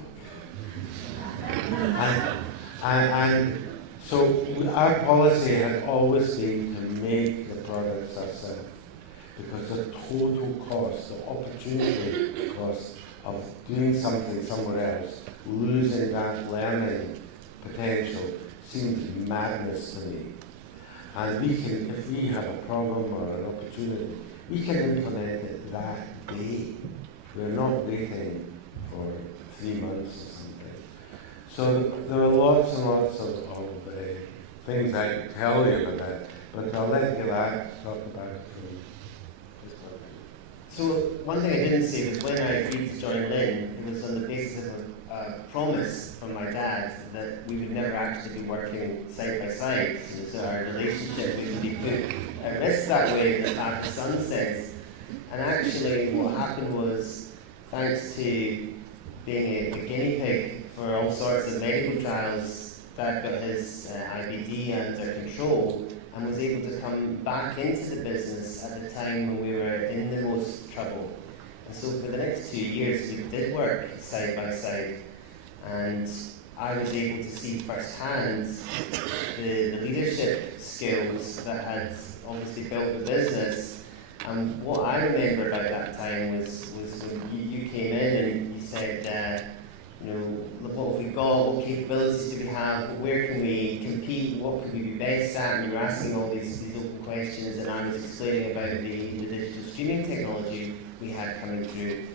And so our policy had always been to make the products ourselves, because the total cost, the opportunity cost of doing something somewhere else, losing that learning potential, seems madness to me. And we can, if we have a problem or an opportunity, we can implement it that day. We're not waiting for 3 months or something. So there are lots and lots of things I could tell you about that, but I'll let Gilad talk about it. So one thing I didn't say was when I agreed to join Linn, it was on the basis of a promise from my dad that we would never actually be working side by side, so our relationship wouldn't be put at risk that way in the father-son sense. And actually what happened was, thanks to being a guinea pig for all sorts of medical trials, Dad got his IBD under control and was able to come back into the business at the time when we were in the most trouble. And so for the next 2 years we did work side by side, and I was able to see firsthand the leadership skills that had obviously built the business. And what I remember about that time was when you came in and you said, what have we got, what capabilities do we have, where can we compete, what could we be best at, and you were asking all these open questions, and I was explaining about the digital streaming technology we had coming through.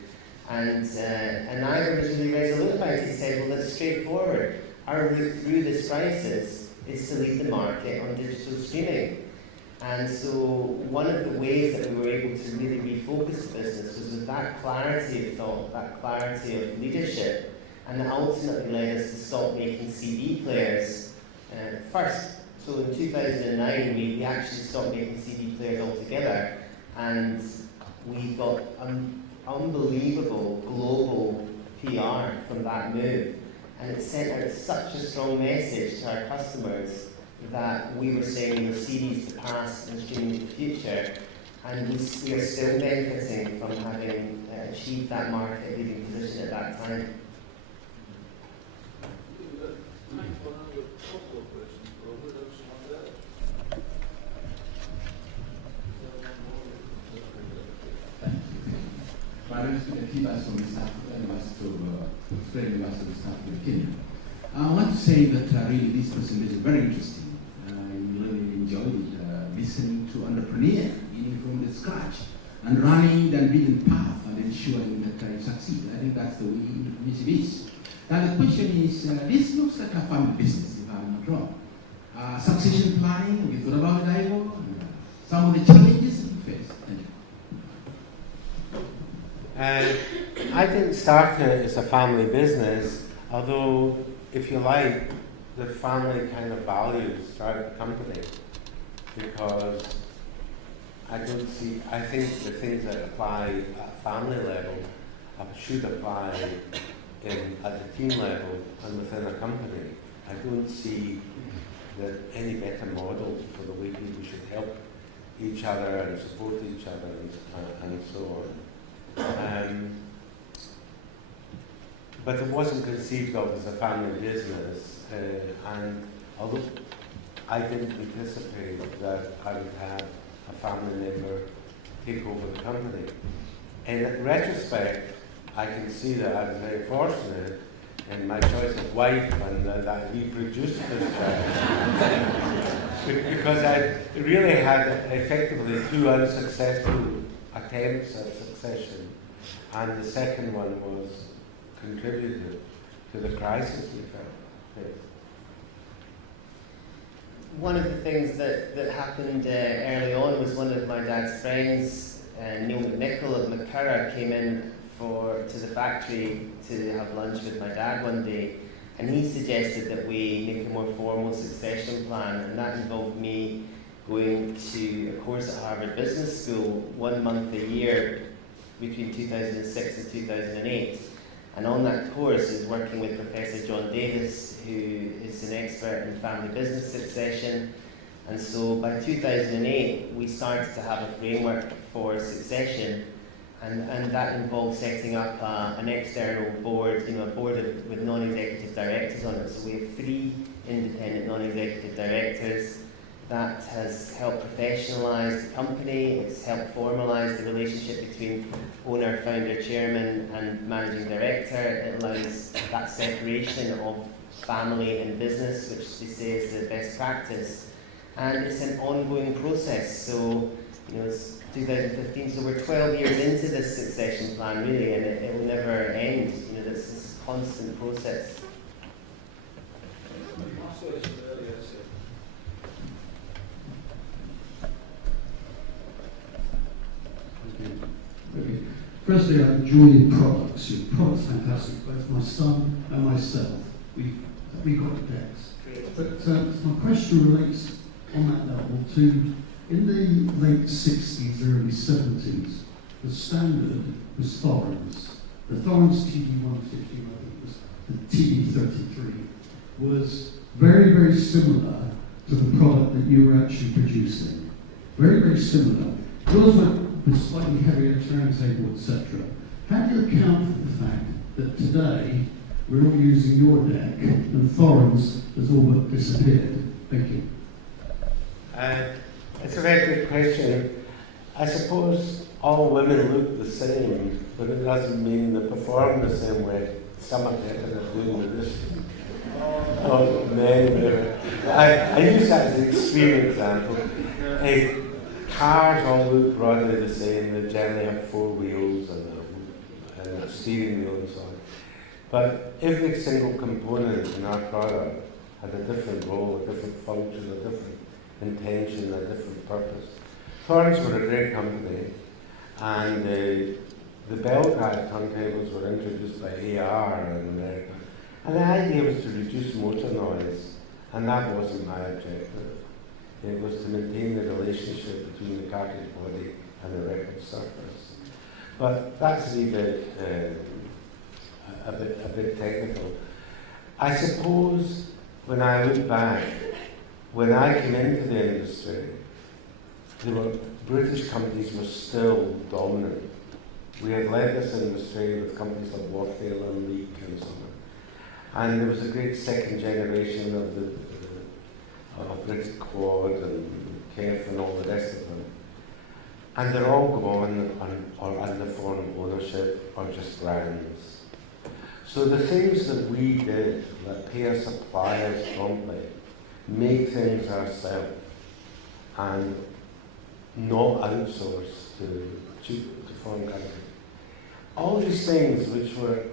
And Ivor was really resolute about it. He said, well, that's straightforward. Our route through this crisis is to lead the market on digital streaming. And so one of the ways that we were able to really refocus the business was with that clarity of thought, that clarity of leadership, and that ultimately led us to stop making CD players first. So in 2009 we actually stopped making CD players altogether, and we got unbelievable global PR from that move, and it sent out such a strong message to our customers that we were saying CDs the past and streaming the future, and we are still benefiting from having achieved that market leading position at that time. My name is Keynote from the staff of Kenya. I want to say that really this presentation is very interesting. I really enjoyed listening to entrepreneurs beginning from the scratch and running the beaten path and ensuring that you succeed. I think that's the way it is. Now the question is, this looks like a family business, if I'm not wrong. Succession planning, we thought about it, Ivor, some of the challenges you face. I didn't start it as a family business, although, if you like, the family kind of values start the company, because I think the things that apply at family level should apply at the team level and within a company. I don't see that any better model for the way people should help each other and support each other and so on. But it wasn't conceived of as a family business, and although I didn't anticipate that I would have a family member take over the company. In retrospect, I can see that I was very fortunate in my choice of wife and that we produced this child. Because I really had effectively 2 unsuccessful attempts at succession, and the second one was contributed to the crisis we felt. One of the things that happened early on was one of my dad's friends, Neil McNichol of McCurra, came in to the factory to have lunch with my dad one day, and he suggested that we make a more formal succession plan, and that involved me going to a course at Harvard Business School 1 month a year between 2006 and 2008. And on that course is working with Professor John Davis, who is an expert in family business succession. And so by 2008, we started to have a framework for succession, and that involved setting up an external board, a board with non-executive directors on it. So we have 3 independent non-executive directors. That has helped professionalise the company, it's helped formalise the relationship between owner, founder, chairman and managing director. It allows that separation of family and business, which they say is the best practice. And it's an ongoing process, so it's 2015, so we're 12 years into this succession plan really, and it will never end. It's a constant process. Okay. Firstly, I enjoy your products. Your product's fantastic. Both my son and myself, we got the decks. But my question relates on that level to, in the late 60s, early 70s, the standard was Thorens. The Thorens TD150, I think was the TD33, was very, very similar to the product that you were actually producing. Very, very similar. Yours with slightly heavier turntable, etc. How do you account for the fact that today we're all using your deck and Thorens has all but disappeared? Thank you. It's a very good question. I suppose all women look the same, but it doesn't mean they perform the same way. Some are better at doing this. Oh, men. I use that as an extreme example. Cars all look broadly the same. They generally have 4 wheels and a steering wheel and so on. But every single component in our product had a different role, a different function, a different intention, a different purpose. Thorens were a great company, and the bell drive turntables were introduced by AR in America. And the idea was to reduce motor noise, and that wasn't my objective. It was to maintain the relationship between the cartridge body and the record surface. But that's a wee bit, a bit technical. I suppose when I look back, when I came into the industry, British companies were still dominant. We had led this industry with companies like Warfield and Leak and so on. And there was a great second generation of the British Quad and KEF and all the rest of them. And they're all gone or under foreign ownership or just brands. So the things that we did, that pay our suppliers promptly, make things ourselves, and not outsource to foreign countries. All these things which were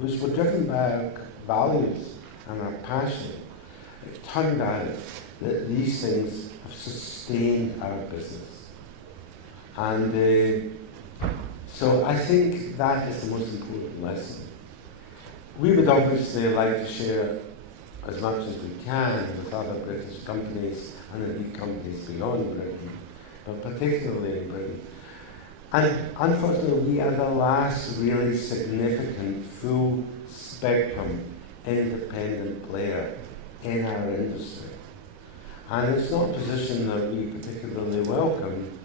which were driven by our values and our passion, it turned out that these things have sustained our business. And so I think that is the most important lesson. We would obviously like to share as much as we can with other British companies and indeed companies beyond Britain, but particularly in Britain. And unfortunately, we are the last really significant full spectrum independent player in our industry. And it's not a position that we particularly welcome,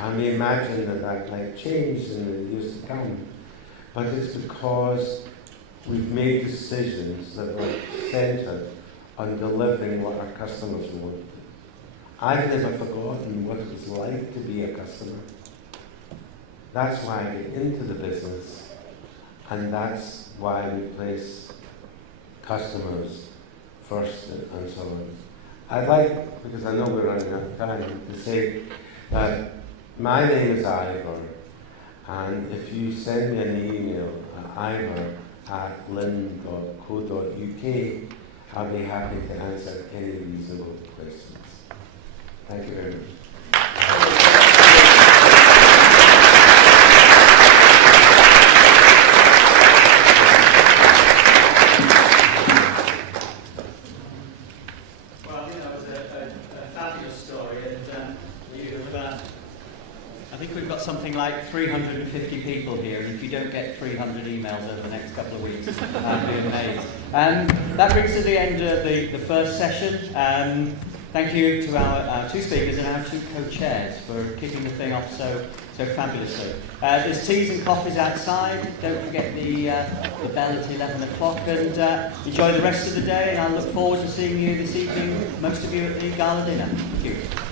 and we imagine that that might change in the years to come. But it's because we've made decisions that were centred on delivering what our customers want. I've never forgotten what it was like to be a customer. That's why I get into the business, and that's why we place customers first and so on. I'd like, because I know we're running out of time, to say that my name is Ivor, and if you send me an email at ivor@linn.co.uk, I'll be happy to answer any reasonable questions. Thank you very much. I think we've got something like 350 people here, and if you don't get 300 emails over the next couple of weeks, I'd be amazed. That brings us to the end of the first session. Thank you to our two speakers and our two co-chairs for kicking the thing off so so fabulously. There's teas and coffees outside. Don't forget the bell at 11 o'clock, and enjoy the rest of the day, and I look forward to seeing you this evening, most of you at the gala dinner. Thank you.